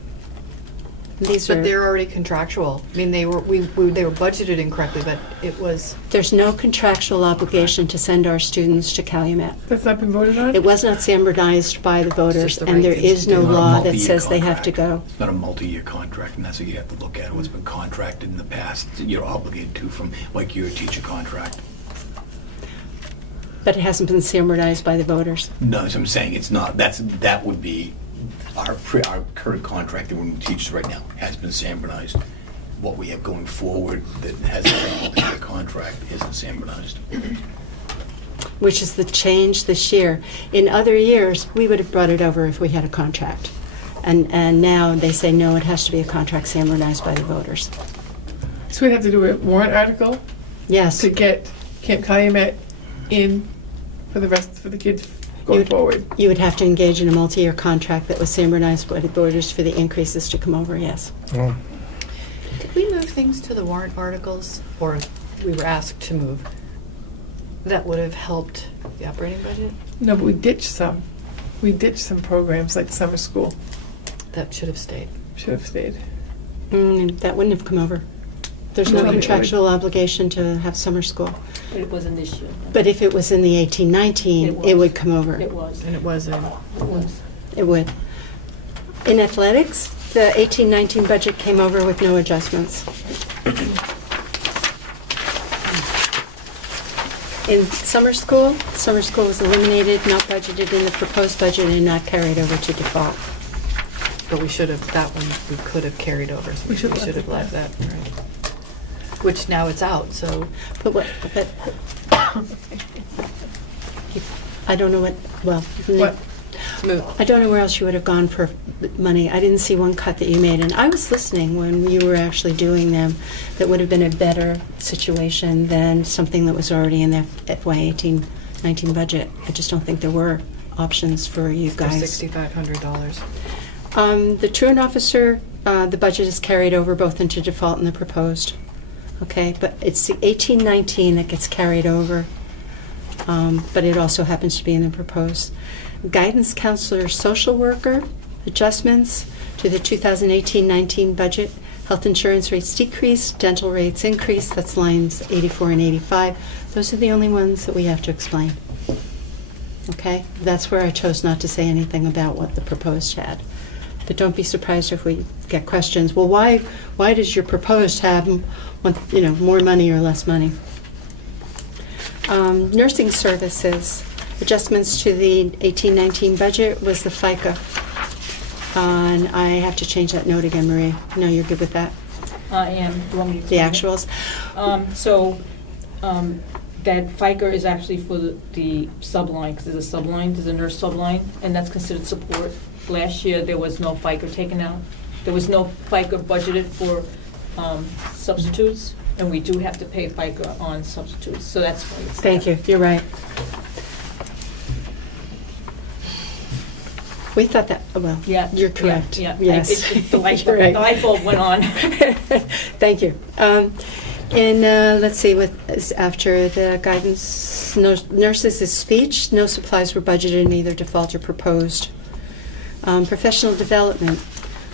These But are, they're already contractual. I mean, they were budgeted incorrectly, but it was, there's no contractual obligation to send our students to Calumet. That's not been voted on? It was not standardized by the voters, just the and right there thing is to no do. Not a law that multi-year says they have to contract. go. It's not a multi-year contract, and that's what you have to look at, what's been contracted in the past, that you're obligated to from, like your teacher contract. But it hasn't been standardized by the voters. No, as I'm saying, it's not, that would be, our current contract that we're with teachers right now has been standardized. What we have going forward that has a multi-year contract isn't standardized. Which is the change this year. In other years, we would have brought it over if we had a contract. And now they say, no, it has to be a contract standardized by the voters. So we'd have to do a warrant article Yes. to get Camp Calumet in for the kids going You'd- forward. You would have to engage in a multi-year contract that was standardized by the voters for the increases to come over, yes. Well, did we move things to the warrant articles? Or we were asked to move? That would have helped the operating budget? No, but we ditched some. We ditched some programs like summer school. That should have stayed. Should have stayed. That wouldn't have come over. There's no No, it would. contractual obligation to have summer school. But it wasn't this year. But if it was in the 18-19, It it was. would come over. It was. And it was a, It was. It would. In athletics, the 18-19 budget came over with no adjustments. In summer school was eliminated, not budgeted in the proposed budget, and not carried over to default. but we should have, that one, we could have carried over, so we should have left that, right. Which now it's out, so. But I don't know what, well, What? It's moot. I don't know where else you would have gone for money. I didn't see one cut that you made, and I was listening when you were actually doing them. That would have been a better situation than something that was already in the FY 18-19 budget. I just don't think there were options for you For guys. $6,500. The truant officer, the budget is carried over both into default and the proposed. Okay, but it's the 18-19 that gets carried over, but it also happens to be in the proposed. Guidance counselor, social worker, adjustments to the 2018-19 budget. Health insurance rates decrease, dental rates increase. That's lines 84 and 85. Those are the only ones that we have to explain. Okay, that's where I chose not to say anything about what the proposed had. But don't be surprised if we get questions. Well, why does your proposed have, more money or less money? Nursing services, adjustments to the 18-19 budget was the FICA. And I have to change that note again, Marie. No, you're good with that? I am. Do you want me to The explain it? actuals? That FICA is actually for the subline, because there's a subline, there's a nurse subline, and that's considered support. Last year, there was no FICA taken out. There was no FICA budgeted for substitutes, and we do have to pay FICA on substitutes, so that's why it's Thank there. you, you're right. We thought that, well, Yeah. you're correct. Yeah. Yes. The light You're right. bulb went on. Thank you. Let's see, after the guidance, nurses is speech, no supplies were budgeted in either default or proposed. Professional development.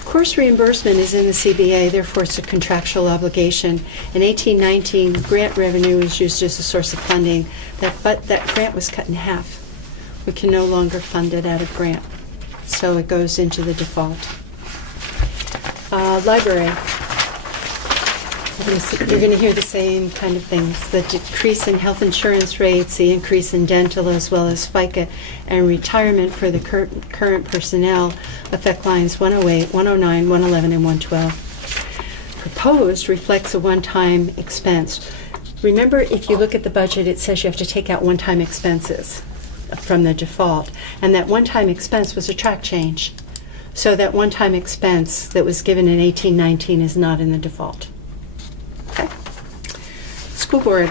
Course reimbursement is in the CBA, therefore it's a contractual obligation. In 18-19, grant revenue is used as a source of funding. That grant was cut in half. We can no longer fund it out of grant. So it goes into the default. Library. You're going to hear the same kind of things. The decrease in health insurance rates, the increase in dental, as well as FICA and retirement for the current personnel affect lines 108, 109, 111, and 112. Proposed reflects a one-time expense. Remember, if you look at the budget, it says you have to take out one-time expenses from the default, and that one-time expense was a track change. So that one-time expense that was given in 18-19 is not in the default. Okay. School board.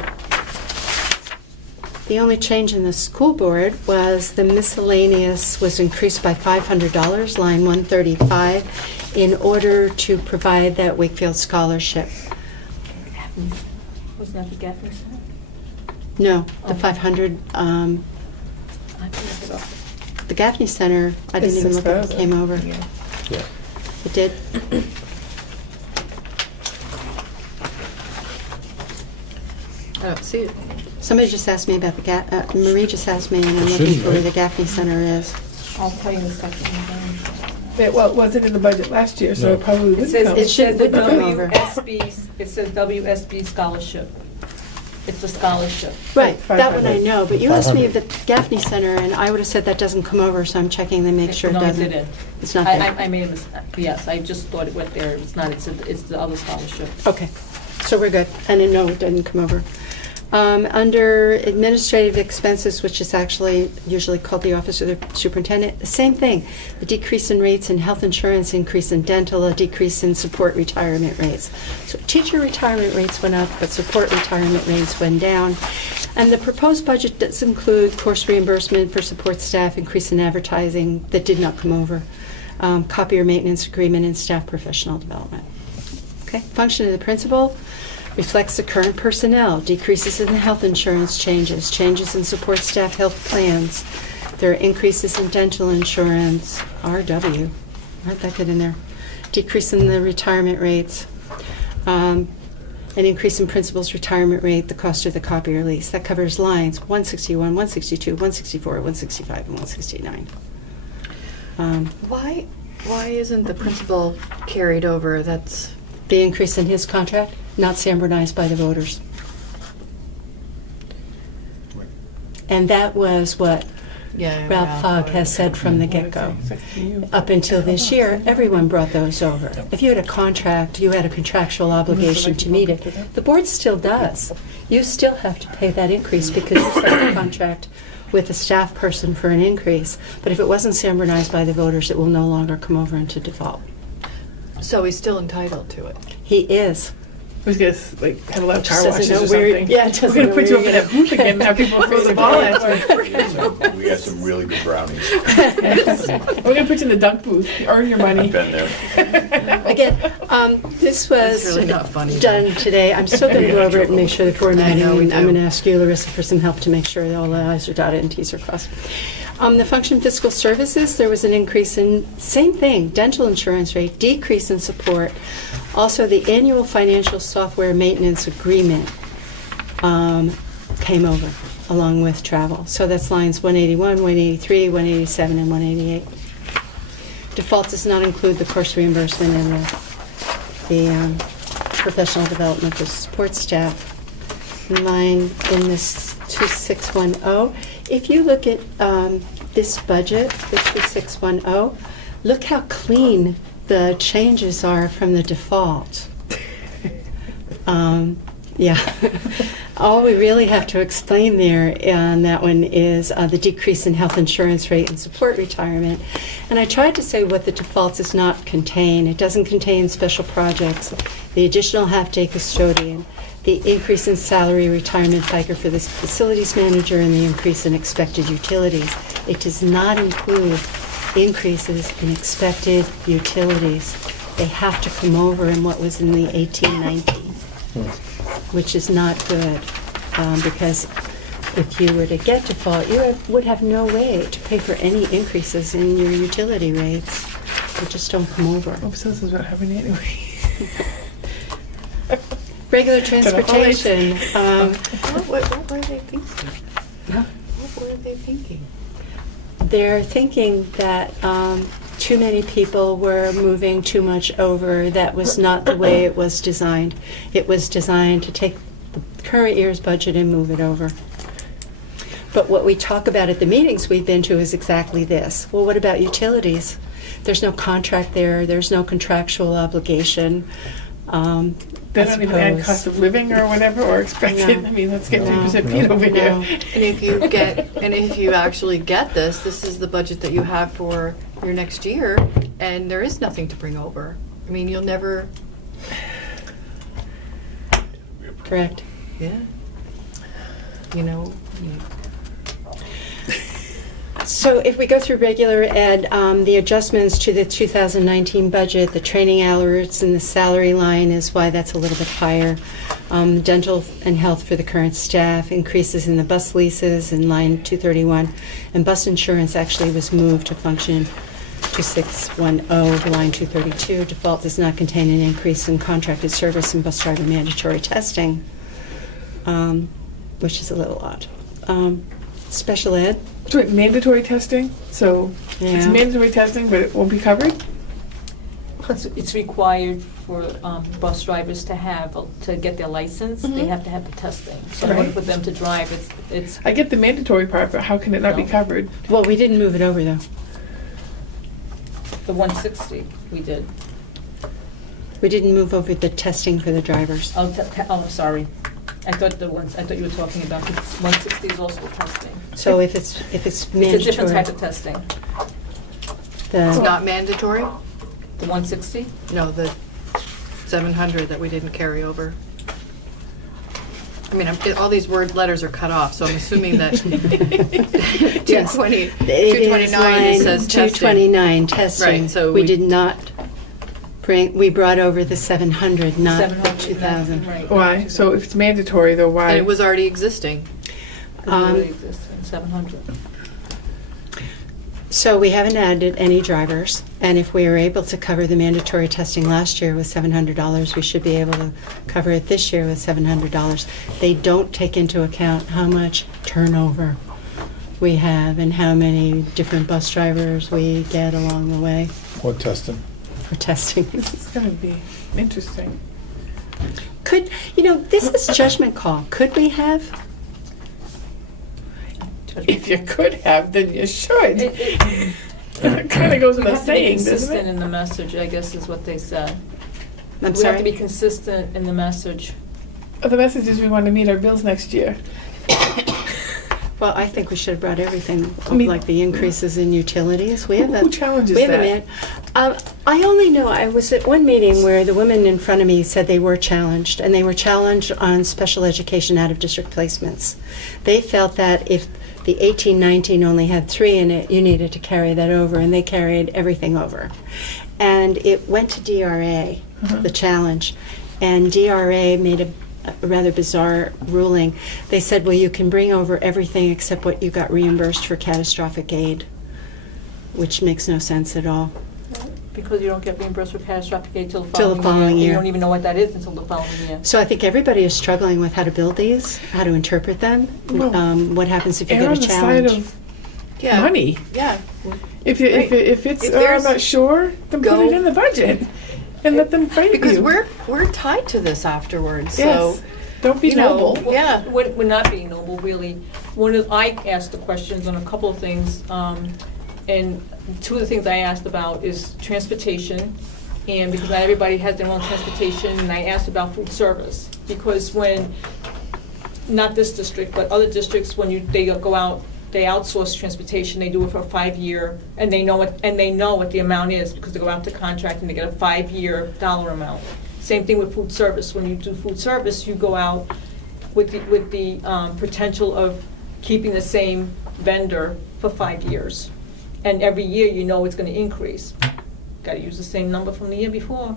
The only change in the school board was the miscellaneous was increased by $500, line 135. in order to provide that Wakefield scholarship. Wasn't that the Gaffney Center? No, the Oh. 500, I can look it up. the Gaffney Center, I didn't It's even look at it, 6,000. came over. Yeah. It did? I don't see it. Somebody just asked me about Marie just asked me, and I'm It looking shouldn't, for where right? the Gaffney Center is. I'll tell you in a second. Well, it wasn't in the budget last year, so No. it probably It would says, come. It it should- says the wouldn't come over. it says WSB scholarship. It's a scholarship. Right, that one I 500. know, but you asked me 500. the Gaffney Center, and I would have said that doesn't come over, so I'm checking to make sure it No, doesn't. it didn't. It's not there. I made a yes, I just thought it went there. It's not, it's the other scholarship. Okay, so we're good. I didn't know it didn't come over. Under administrative expenses, which is actually usually called the office of the superintendent, the same thing. The decrease in rates in health insurance, increase in dental, a decrease in support retirement rates. So teacher retirement rates went up, but support retirement rates went down. And the proposed budget does include course reimbursement for support staff, increase in advertising that did not come over, copier maintenance agreement, and staff professional development. Okay, function of the principal reflects the current personnel, decreases in the health insurance changes in support staff health plans. There are increases in dental insurance, RW, aren't that good in there? Decrease in the retirement rates, an increase in principal's retirement rate, the cost of the copier lease. That covers lines 161, 162, 164, 165, and 169. Why isn't the principal carried over? That's, The increase in his contract, not standardized by the voters. And that was what yeah. Ralph Fogg has said from the get-go. Up until this year, everyone brought those over. If you had a contract, you had a contractual obligation to meet it. The board still does. You still have to pay that increase because you signed a contract with a staff person for an increase. But if it wasn't standardized by the voters, it will no longer come over into default. So he's still entitled to it. He is. We're gonna like have a lot of Just car doesn't washes or know where- something. yeah, it doesn't We're gonna know put you where over you're that booth again and have people throw the ball at you. We got some really good brownies. We're gonna put you in the dunk booth. You earn your money. I've been there. Again, this was That's really not funny. done today. I'm still going to go over it and make sure the formatting, I know, we and I'm do. going to ask you, Larissa, for some help to make sure that all the i's are dotted and t's are crossed. The function fiscal services, there was an increase in, same thing, dental insurance rate, decrease in support. Also, the annual financial software maintenance agreement came over along with travel. So that's lines 181, 183, 187, and 188. Default does not include the course reimbursement and the professional development for support staff. Line in this 2610. If you look at this budget, the 2610, look how clean the changes are from the default. Yeah. All we really have to explain there on that one is the decrease in health insurance rate and support retirement. And I tried to say what the default does not contain. It doesn't contain special projects, the additional half-day custodian, the increase in salary retirement FICA for the facilities manager, and the increase in expected utilities. It does not include increases in expected utilities. They have to come over in what was in the 1819. Which is not good, because if you were to get default, you would have no way to pay for any increases in your utility rates. They just don't come over. Hope so, this is what happened anyway. Regular transportation. What were they thinking? No. What were they thinking? They're thinking that too many people were moving too much over. That was not the way it was designed. It was designed to take the current year's budget and move it over. But what we talk about at the meetings we've been to is exactly this. Well, what about utilities? There's no contract there. There's no contractual obligation. They don't even add cost of living or whatever, or expected. No. I mean, let's get No. 3% Pete over No. here. And if you actually get this is the budget that you have for your next year, and there is nothing to bring over. I mean, you'll never. Correct. Yeah. You know. So if we go through regular ed, the adjustments to the 2019 budget, the training hours and the salary line is why that's a little bit higher. Dental and health for the current staff, increases in the bus leases in line 231, and bus insurance actually was moved to function 2610 to line 232. Default does not contain an increase in contracted service and bus driver mandatory testing, which is a little odd. Special ed. So wait, mandatory testing? So it's Yeah. mandatory testing, but it won't be covered? It's required for bus drivers to get their license, they have to have the testing. So in order Right. for them to drive, it's I get the mandatory part, but how can it not be No. covered? Well, we didn't move it over, though. the 160 we did. We didn't move over the testing for the drivers. Oh, sorry. I thought you were talking about, 160 is also testing. So if it's mandatory. It's a different type of testing. the- It's not mandatory? The 160? No, the 700 that we didn't carry over. I mean, all these letters are cut off, so I'm assuming that 220, It is 229 it says testing. 229 testing. Right, so we we- did not we brought over the 700, not the 700, 2,000. Right. Why? So if it's mandatory, though, why? And it was already existing. It really exists in 700. So we haven't added any drivers, and if we were able to cover the mandatory testing last year with $700, we should be able to cover it this year with $700. They don't take into account how much turnover we have and how many different bus drivers we get along the way Or testing. for testing. This is going to be interesting. Could, this is judgment call. Could we have? If you could have, then you should. It It kind of goes We without have to be saying, doesn't consistent it? in the message, I guess is what they said. I'm We have to be sorry? consistent in the message. Oh, the message is we want to meet our bills next year. Well, I think we should have brought everything, I mean- like the increases in utilities. We have Who challenges we have a that? man. I only know, I was at one meeting where the women in front of me said they were challenged, and they were challenged on special education out-of-district placements. They felt that if the 18-19 only had 3 in it, you needed to carry that over, and they carried everything over. And it went to DRA, the challenge, and DRA made a rather bizarre ruling. They said, well, you can bring over everything except what you got reimbursed for catastrophic aid, which makes no sense at all. Because you don't get reimbursed for catastrophic aid till the Till the following following year. year. You don't even know what that is until the following year. So I think everybody is struggling with how to build these, how to interpret them. Well, What happens if you Err get on a the challenge? side of Yeah. money. Yeah. If it's, If I'm there's- not sure, then put go- it in the budget and let them fight Because you. we're tied to this afterwards, Yes. so. Don't be you know, noble. Well, Yeah. We're not being noble, really. I asked the questions on a couple of things, and 2 of the things I asked about is transportation, and because not everybody has their own transportation, and I asked about food service. Because not this district, but other districts, when they go out, they outsource transportation, they do it for a 5-year, and they know what the amount is, because they go out to contract and they get a 5-year dollar amount. Same thing with food service. When you do food service, you go out with the potential of keeping the same vendor for 5 years. And every year, you know it's going to increase. Got to use the same number from the year before.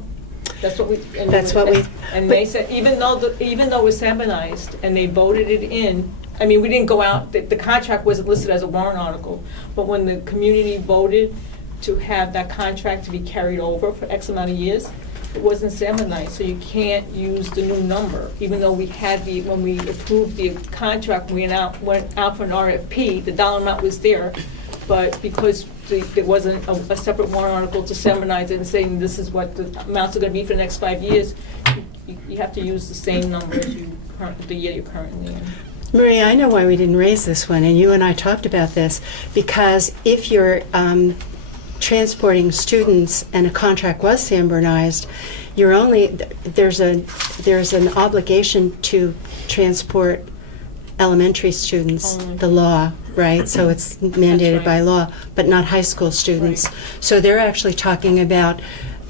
That's what we. And they said, even though it was Sabinized and they voted it in, I mean, we didn't go out, the contract wasn't listed as a warrant article, but when the community voted to have that contract to be carried over for X amount of years, it wasn't Sabinized, so you can't use the new number. Even though when we approved the contract, we went out for an RFP, the dollar amount was there, but because there wasn't a separate warrant article to Sabinize it and saying this is what the amounts are going to be for the next 5 years, you have to use the same number as the year you're currently in. Maria, I know why we didn't raise this one, and you and I talked about this, because if you're transporting students and a contract was Sanbornized, there's an obligation to transport elementary students, the law, right? So it's mandated right. by law, but not high school students. Right. So they're actually talking about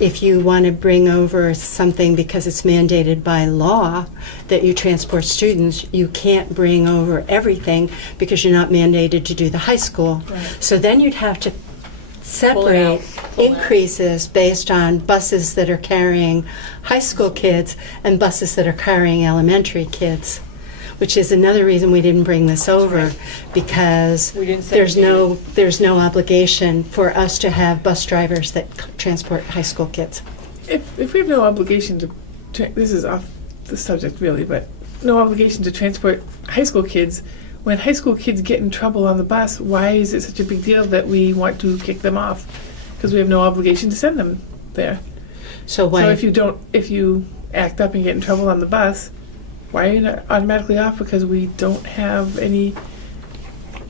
if you want to bring over something because it's mandated by law that you transport students, you can't bring over everything because you're not mandated to do the high school. Right. So then you'd have to Pull it separate out. Pull it out. increases based on buses that are carrying high school kids and buses that are carrying elementary kids, which is another reason we didn't bring this over, because We didn't say there's no obligation for us to have bus drivers that transport high school kids. If we have no obligation to, this is off the subject really, but no obligation to transport high school kids, when high school kids get in trouble on the bus, why is it such a big deal that we want to kick them off? Because we have no obligation to send them there. So why? So if you act up and get in trouble on the bus, why are you not automatically off? Because we don't have any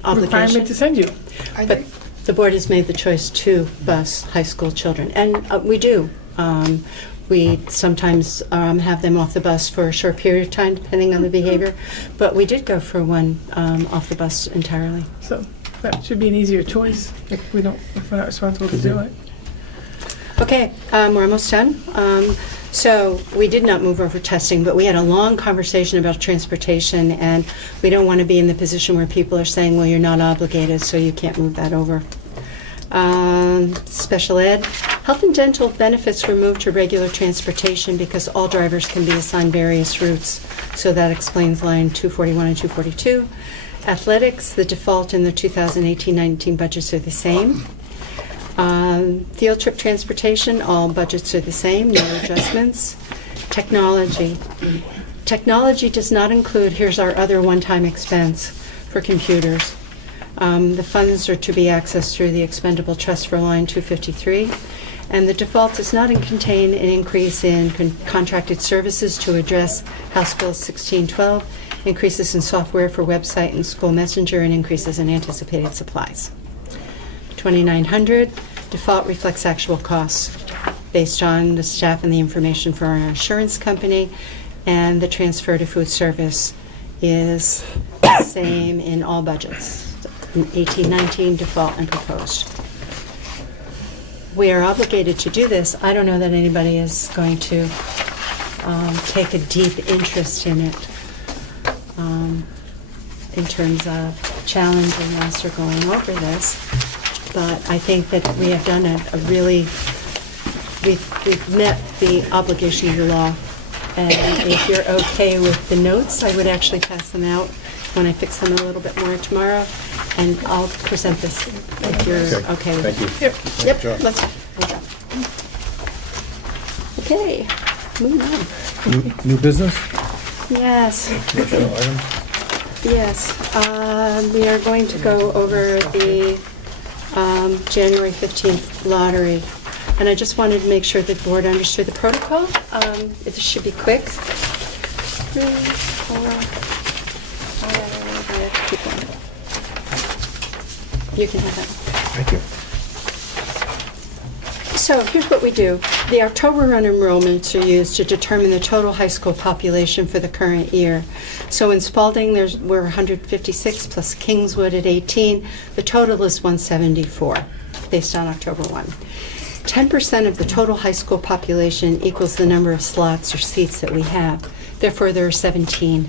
obligation? requirement to send you. But the board has made the choice to bus high school children, and we do. We sometimes have them off the bus for a short period of time, depending on the behavior. But we did go for one off the bus entirely. So that should be an easier choice if we're not responsible to do it. Okay, we're almost done. So we did not move over testing, but we had a long conversation about transportation, and we don't want to be in the position where people are saying, well, you're not obligated, so you can't move that over. Special ed. Health and dental benefits were moved to regular transportation because all drivers can be assigned various routes. So that explains line 241 and 242. Athletics, the default in the 2018-19 budgets are the same. Field trip transportation, all budgets are the same, no adjustments. Technology. Technology does not include, here's our other one-time expense for computers. The funds are to be accessed through the expendable trust for line 253. And the default does not contain an increase in contracted services to address House Bill 1612, increases in software for website and school messenger, and increases in anticipated supplies. 2900, default reflects actual costs based on the staff and the information for our insurance company, and the transfer to food service is the same in all budgets. 1819, default and proposed. We are obligated to do this. I don't know that anybody is going to take a deep interest in it in terms of challenging us or going over this. But I think that we have done a really, we've met the obligation of the law. And if you're okay with the notes, I would actually pass them out when I fix them a little bit more tomorrow. And I'll present this if you're okay with it. Thank you. Yep. Yep, let's, okay, moving on. New business? Yes, Commercial items? yes. We are going to go over the January 15th lottery. And I just wanted to make sure the board understood the protocol. It should be quick. 3, 4, 5, keep going. You can have that. Thank you. So here's what we do. The October run enrollments are used to determine the total high school population for the current year. So in Spalding, we're 156 plus Kingswood at 18. The total is 174 based on October 1. 10% of the total high school population equals the number of slots or seats that we have. Therefore, there are 17.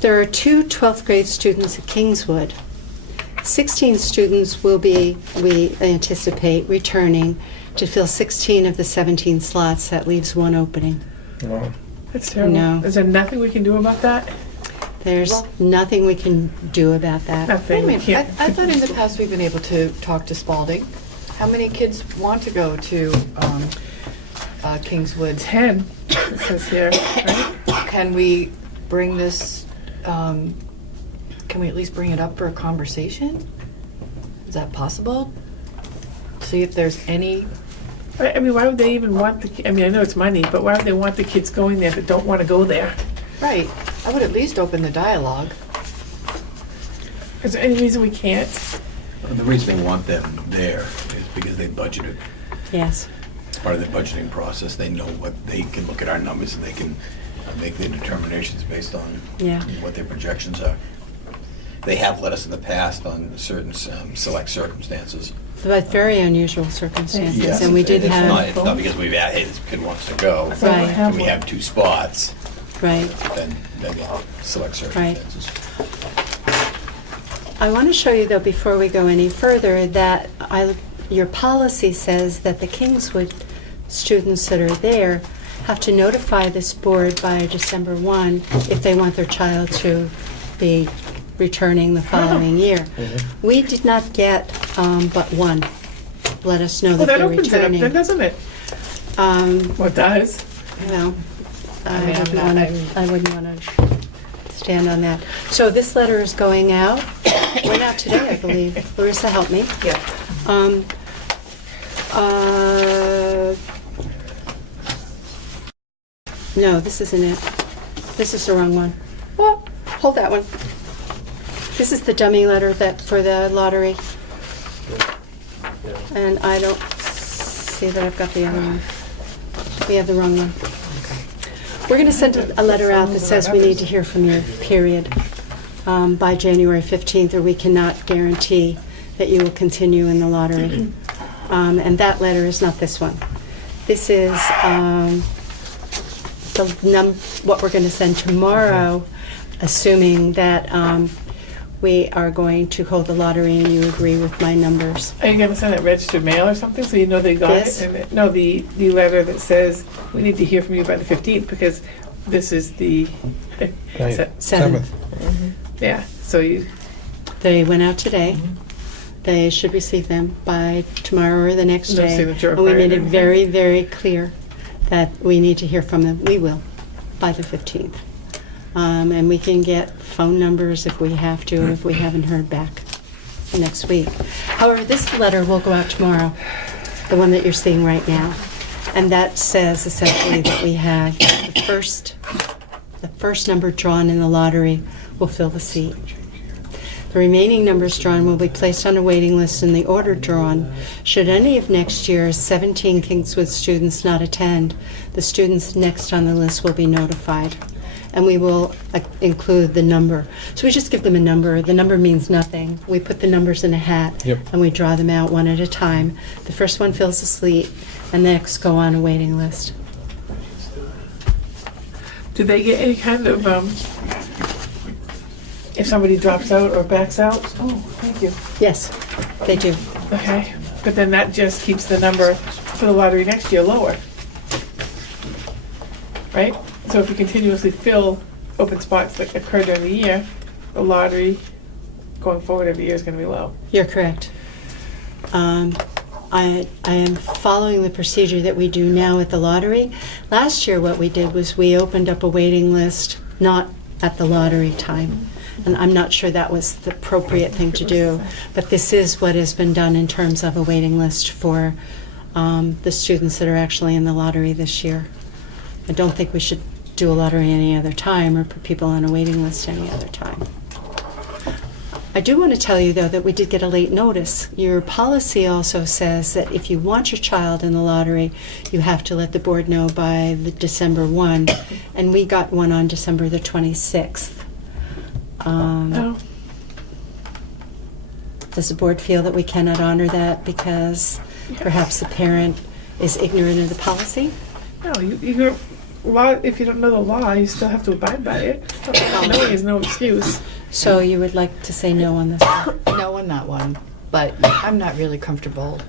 There are 2 12th grade students at Kingswood. 16 students will be, we anticipate, returning to fill 16 of the 17 slots. That leaves 1 opening. Wow. That's terrible. No. Is there nothing we can do about that? There's nothing we can do about that. Wait a Nothing. We minute, I can't. thought in the past we've been able to talk to Spalding. How many kids want to go to Kingswood? 10, it says here, right? Can we bring this, can we at least bring it up for a conversation? Is that possible? See if there's any, I mean, why would they even want I mean, I know it's money, but why would they want the kids going there that don't want to go there? right, I would at least open the dialogue. Is there any reason we can't? The reason they want them there is because they budgeted. Yes. It's part of their budgeting process. They know what, they can look at our numbers and they can make their determinations based on Yeah. what their projections are. They have let us in the past on certain select circumstances but very unusual circumstances, Yes, and we did it's not, have, it's not because we've had, hey, this kid wants to go, So I Right. have and we one. have 2 spots, right. then select circumstances. I want to show you, though, before we go any further, that your policy says that the Kingswood students that are there have to notify this board by December 1 if they want their child to be returning the following year. We did not get but one. Let us know Well, that that they're opens it up, returning. then, doesn't it? Well, it does. Well, I mean, I'm not- I wouldn't want to stand on that. So this letter is going out. Went out today, I believe. Larissa, help me. Yeah. No, this isn't it. This is the wrong one. Oh, hold that one. This is the dummy letter that for the lottery. And I don't see that I've got the other one. We have the wrong one. We're going to send a letter out that says we need to hear from you, period, by January 15th, or we cannot guarantee that you will continue in the lottery. And that letter is not this one. This is what we're going to send tomorrow, assuming that we are going to hold the lottery and you agree with my numbers. Are you gonna send it registered mail or something, so you know they got Yes. it? And no, the letter that says, we need to hear from you by the 15th, because this is the, Right. Seventh. yeah, so you, They went out today. They should receive them by tomorrow or the next No day. signature And we required, made it okay. very, very clear that we need to hear from them. We will, by the 15th. And we can get phone numbers if we have to, if we haven't heard back next week. However, this letter will go out tomorrow, the one that you're seeing right now. And that says essentially that we have the first number drawn in the lottery will fill the seat. The remaining numbers drawn will be placed on a waiting list in the order drawn. Should any of next year's 17 Kingswood students not attend, the students next on the list will be notified. And we will include the number. So we just give them a number. The number means nothing. We put the numbers in a hat, Yep. and we draw them out one at a time. The first one fills the seat, and the next go on a waiting list. do they get any kind of, if somebody drops out or backs out? Oh, thank you. Yes, they do. Okay, but then that just keeps the number for the lottery next year lower. Right? So if we continuously fill open spots that occur during the year, the lottery going forward every year is gonna be low. You're correct. I am following the procedure that we do now at the lottery. Last year, what we did was we opened up a waiting list, not at the lottery time. And I'm not sure that was the appropriate thing to do, but this is what has been done in terms of a waiting list for the students that are actually in the lottery this year. I don't think we should do a lottery any other time or put people on a waiting list any other time. I do want to tell you, though, that we did get a late notice. Your policy also says that if you want your child in the lottery, you have to let the board know by the December 1, and we got one on December the 26th. Oh, Does the board feel that we cannot honor that because perhaps the parent is ignorant of the policy? no, you law, if you don't know the law, you still have to abide by it. Knowing is no excuse. So you would like to say no on this one? No on that one, but I'm not really comfortable.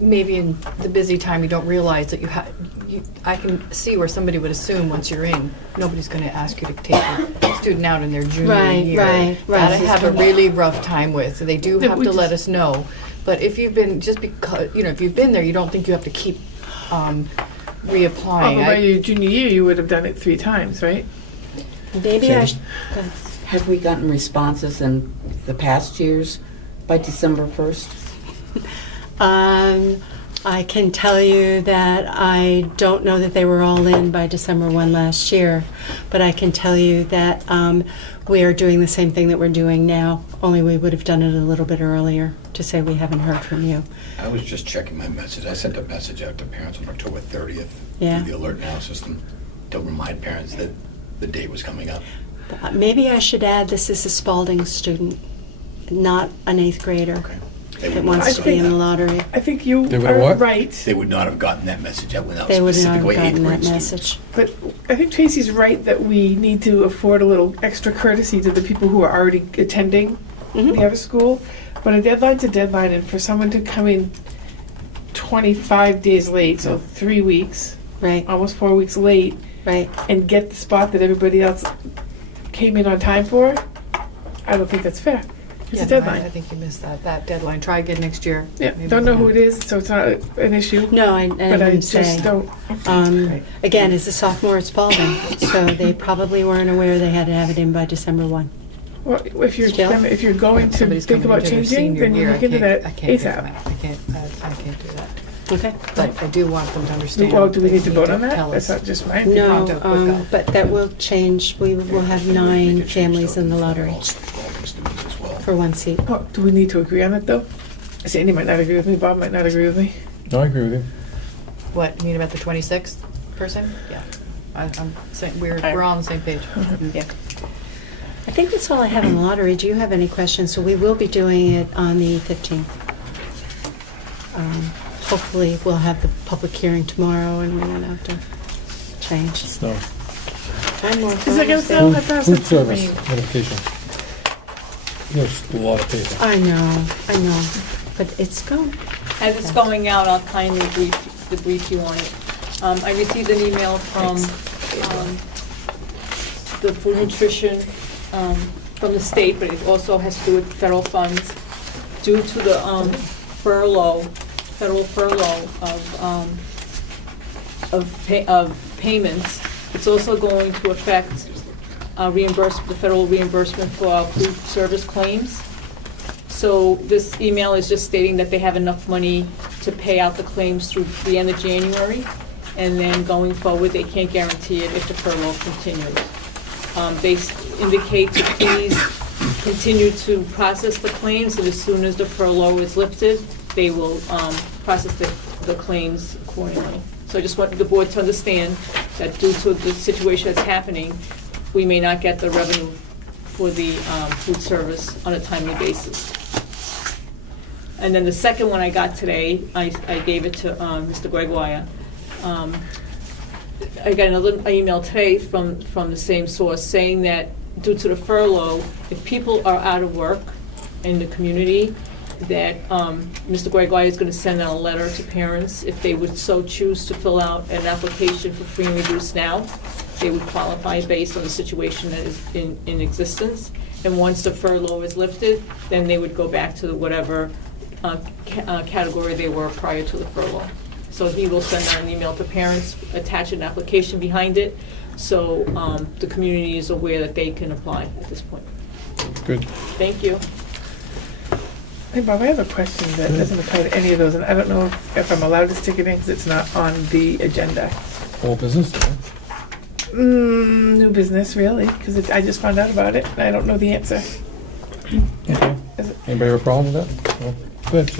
Maybe in the busy time, you don't realize that I can see where somebody would assume once you're in, nobody's going to ask you to take a student out in their junior Right, year. right. That I have a really rough time with. They do Yeah, have we to let just- us know. But if you've been, just because, if you've been there, you don't think you have to keep reapplying. Although by your junior year, you would have done it 3 times, right? Maybe I should... Have we gotten responses in the past years by December 1st? I can tell you that I don't know that they were all in by December 1 last year, but I can tell you that we are doing the same thing that we're doing now, only we would have done it a little bit earlier to say we haven't heard from you. I was just checking my message. I sent a message out to parents on October 30th Yeah. through the Alert Now system to remind parents that the date was coming up. Maybe I should add this is a Spalding student, not an 8th grader. Okay. They that would wants not to be in the have- lottery. I think you They would are what? right, They would not have gotten that message out without They would not have specifically eighth gotten that grade message. students. but I think Tracy's right that we need to afford a little extra courtesy to the people who are already attending Mhm. the other school. But a deadline's a deadline, and for someone to come in 25 days late, so 3 weeks, Right, almost 4 weeks late, right. and get the spot that everybody else came in on time for, I don't think that's fair. It's Yeah, a no, I deadline. think you missed that deadline. Try again next year. Yeah, Maybe don't know who yeah. it is, so it's not an issue. No, I But I didn't just say. don't. Um, Again, as a sophomore at Spalding, so they probably weren't aware they had to have it in by December 1. Well, if you're Still? if you're going to Somebody's think coming about into their changing, senior then you year, look into that I can't do ASAP. that. I can't do that. Okay? But I do want them to understand. Well, do we that need to vote on tell that? That's us. not just my opinion. No, Pronto, quick go. but that will change. We will have 9 families in the lottery All students as well. for 1 seat. Oh, do we need to agree on it though? Sandy might not agree with me. Bob might not agree with me. No, I agree with you. What, you mean about the 26th person? Yeah. I'm saying, we're all on the same page. Yeah. I think that's all I have on the lottery. Do you have any questions? So we will be doing it on the 15th. Hopefully, we'll have the public hearing tomorrow and we won't have to change. Snow. I'm more Is it gonna focused sell? there. I thought it Food said service rain. notification. There's a lot of paper. I know, but it's gone. As it's going out, I'll kindly debrief you on it. I received an email from the food nutrition from the state, but it also has to do with federal funds. Due to the federal furlough of payments, it's also going to affect the federal reimbursement for our food service claims. So this email is just stating that they have enough money to pay out the claims through the end of January, and then going forward, they can't guarantee it if the furlough continues. They indicate to please continue to process the claims, and as soon as the furlough is lifted, they will process the claims accordingly. So I just want the board to understand that due to the situation that's happening, we may not get the revenue for the food service on a timely basis. And then the second one I got today, I gave it to Mr. Gregoire. I got another email today from the same source saying that due to the furlough, if people are out of work in the community, that Mr. Gregoire is going to send out a letter to parents if they would so choose to fill out an application for free and reduced now. They would qualify based on the situation that is in existence. And once the furlough is lifted, then they would go back to whatever category they were prior to the furlough. So he will send out an email to parents, attach an application behind it, so the community is aware that they can apply at this point. Good. Thank you. Hey Bob, I have a question that doesn't apply to any of those, and I don't know if I'm allowed to stick it in because it's not on the agenda. All business, right? New business, really, because I just found out about it, and I don't know the answer. Okay. Is it- Anybody have a problem with that? No? Good.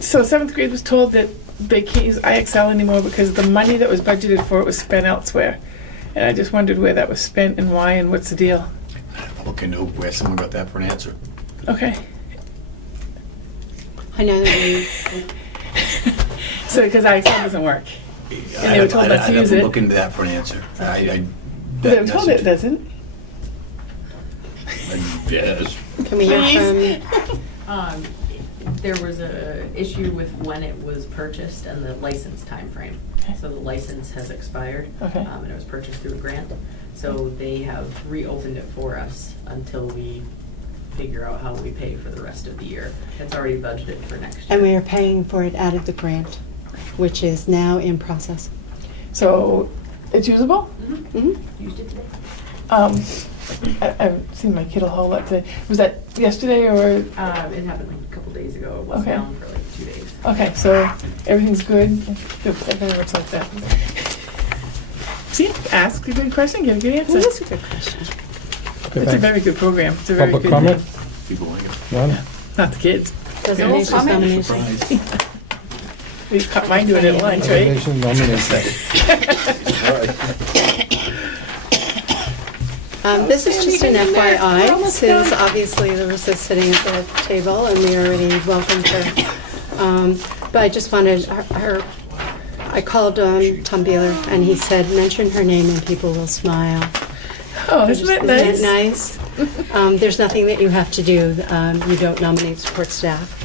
So 7th grade was told that they can't use IXL anymore because the money that was budgeted for it was spent elsewhere. And I just wondered where that was spent and why and what's the deal. I'll look into where someone got that for an answer. Okay. I know that we, So because IXL doesn't work. And they were told not to use I'd it. look into that for an answer. They were told it doesn't. Yes. can we hear from, There was a issue with when it was purchased and the license timeframe. Okay. So the license has expired. Okay. And it was purchased through a grant. So they have reopened it for us until we figure out how we pay for the rest of the year. It's already budgeted for next year. and we are paying for it out of the grant, which is now in process. So it's usable? Mhm. Used it today. I've seen my kid a whole lot today. Was that yesterday or? It happened like a couple days ago. It was Okay. down for like 2 days. Okay, so everything's good? Good, I very much like that. See, ask a good question, get a good answer. Well, that's a good question. Okay, It's a thanks. very good program. It's a very Public good. comment? People like it. None? Not the kids. Designations, comment? nominations. Surprise. We caught mine doing it at lunch, right? Resignation, nomination. This is just an We're FYI, almost since done. obviously Larissa's sitting at the table and we already welcomed her. But I just wanted her, I called Tom Beeler and he said, mention her name and people will smile. Oh, isn't that Isn't nice? that nice? There's nothing that you have to do. You don't nominate support staff.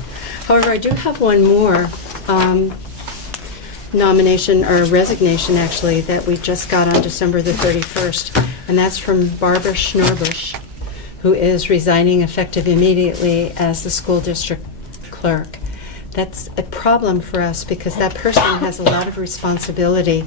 However, I do have one more nomination, or resignation actually, that we just got on December the 31st, and that's from Barbara Schnorbush, who is resigning effective immediately as the school district clerk. That's a problem for us because that person has a lot of responsibility.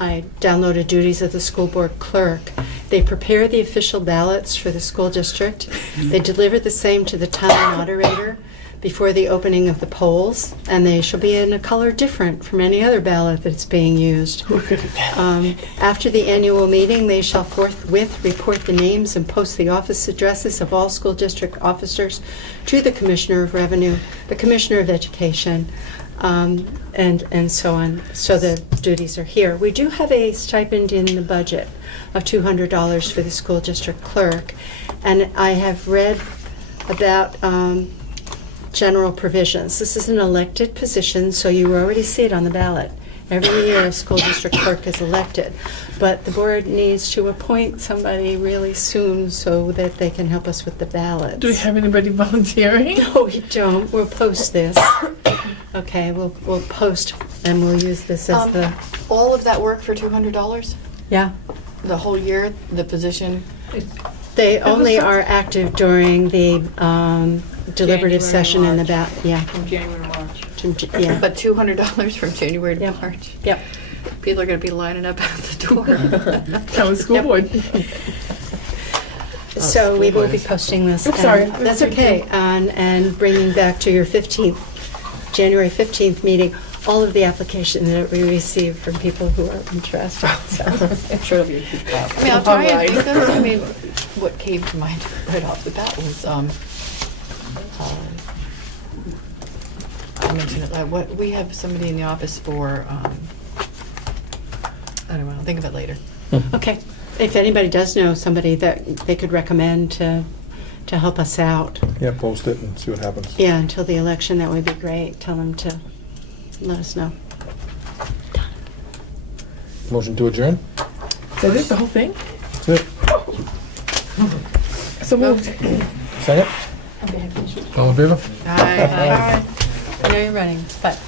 I downloaded duties of the school board clerk. They prepare the official ballots for the school district. They deliver the same to the town moderator before the opening of the polls, and they shall be in a color different from any other ballot that's being used. After the annual meeting, they shall forthwith report the names and post the office addresses of all school district officers to the Commissioner of Revenue, the Commissioner of Education, and so on. So the duties are here. We do have a stipend in the budget of $200 for the school district clerk, and I have read about general provisions. This is an elected position, so you already see it on the ballot. Every year, a school district clerk is elected, but the board needs to appoint somebody really soon so that they can help us with the ballots. Do we have anybody volunteering? No, we don't. We'll post this. Okay, we'll post, and we'll use this as the, All of that work for $200? yeah. The whole year, the position? They only are active during the deliberative January, session in the March. yeah. From January to March. Yeah. But $200 from January to Yep. March? Yep. People are going to be lining up at the door. Town school Yep. board. So we will be posting this. I'm and sorry. That's okay. And bringing back to your 15th, January 15th meeting, all of the applications that we received from people who are interested. So. I'm sure it'll be a huge pile. I mean, I'll try and think of it. I mean, what came to mind right off the bat was, I'll mention it, what, we have somebody in the office for, I don't know, I'll think of it later. Okay. If anybody does know somebody that they could recommend to help us out, Yeah, post it and see what happens. yeah, until the election, that would be great. Tell them to let us know. Motion to adjourn? Is that it, the whole thing? That's it. So moved. Second? All in favor? Aye. I know you're running, but.